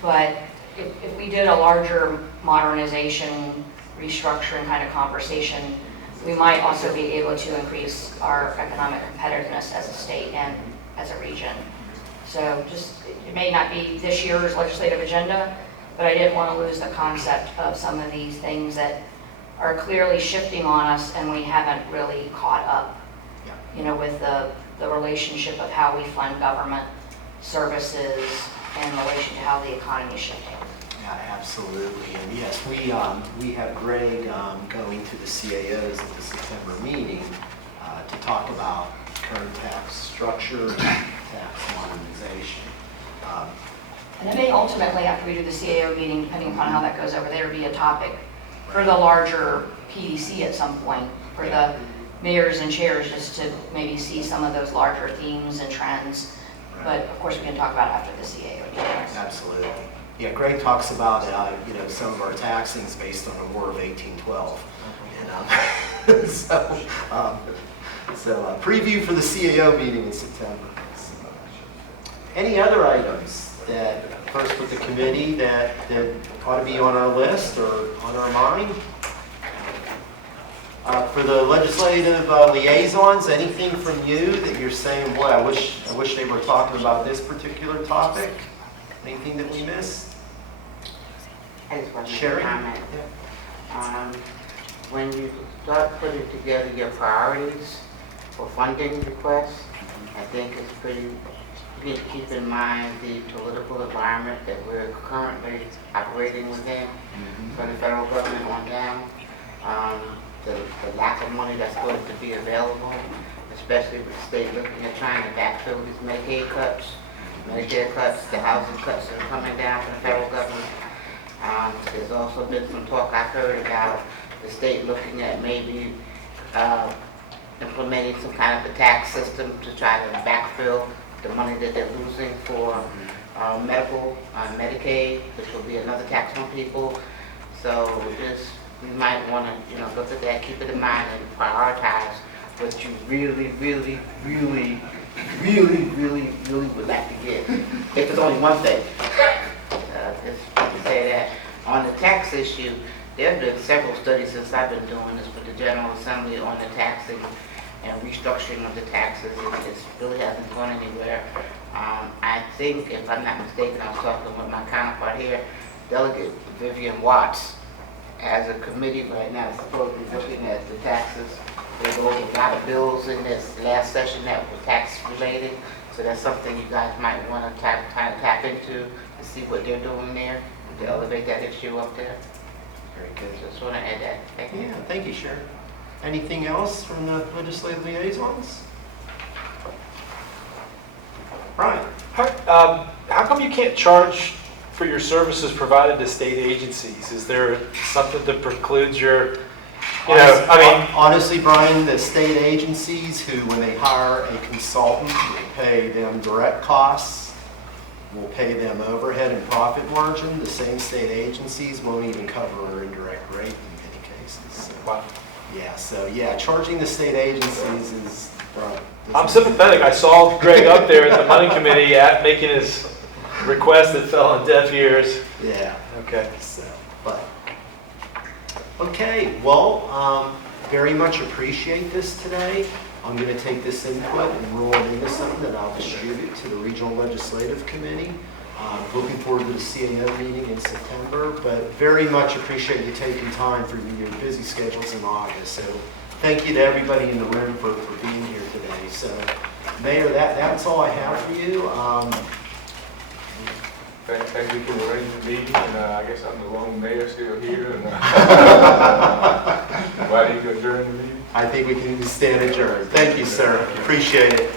but if we did a larger modernization, restructuring kind of conversation, we might also be able to increase our economic competitiveness as a state and as a region. So it may not be this year's legislative agenda, but I didn't want to lose the concept of some of these things that are clearly shifting on us and we haven't really caught up, with the relationship of how we fund government services in relation to how the economy is shifting. Yeah, absolutely. And yes, we have Greg going to the CAOs at the September meeting to talk about current tax structure and tax modernization. And it may ultimately, after we do the CAO meeting, depending upon how that goes over there, be a topic for the larger PDC at some point, for the mayors and chairs, just to maybe see some of those larger themes and trends. But of course, we can talk about it after the CAO meeting. Absolutely. Yeah, Greg talks about, some of our taxings based on the War of 1812. And, so preview for the CAO meeting in September. Any other items that, first with the committee, that ought to be on our list or on our mind? For the legislative liaisons, anything from you that you're saying, boy, I wish they were talking about this particular topic? Anything that we missed? I just want to Sherry? comment. When you start putting together your priorities for funding requests, I think it's pretty, you need to keep in mind the political environment that we're currently operating within, from the federal government on down. The lack of money that's going to be available, especially with the state looking at trying to backfill these Medicaid cuts, Medicare cuts, the housing cuts that are coming down from the federal government. There's also been some talk I've heard about the state looking at maybe implementing some kind of a tax system to try to backfill the money that they're losing for medical, Medicaid, which will be another tax on people. So just, you might want to, look at that, keep it in mind, and prioritize what you really, really, really, really, really, really would like to get. If it's only one thing. Just to say that. On the tax issue, there have been several studies since I've been doing this with the General Assembly on the taxing and restructuring of the taxes. It really hasn't gone anywhere. I think, if I'm not mistaken, I was talking with my counterpart here, Delegate Vivian Watts, as a committee right now, is supposed to be looking at the taxes. There's a lot of bills in this last session that were tax related, so that's something you guys might want to tap into to see what they're doing there, to elevate that issue up there. Very good. Just want to add that. Thank you. Yeah, thank you, Sharon. Anything else from the legislative liaisons? Brian? How come you can't charge for your services provided to state agencies? Is there something that precludes your, Honestly, Brian, the state agencies who, when they hire a consultant, will pay them direct costs, will pay them overhead and profit margin. The same state agencies won't even cover our indirect rate in many cases. So, Wow. Yeah, charging the state agencies is... I'm sympathetic. I saw Greg up there at the money committee making his request that fell on deaf ears. Yeah. Okay. So, but... Okay, well, very much appreciate this today. I'm going to take this input and roll it into something that I'll distribute to the Regional Legislative Committee. Looking forward to the CAO meeting in September, but very much appreciate you taking time for your busy schedules in August. So thank you to everybody in the room for being here today. So Mayor, that's all I have for you. Thank you for arranging the meeting, and I guess I'm the lone mayor still here. And, why did you adjourn the meeting? I think we can stand adjourned. Thank you, sir. Appreciate it.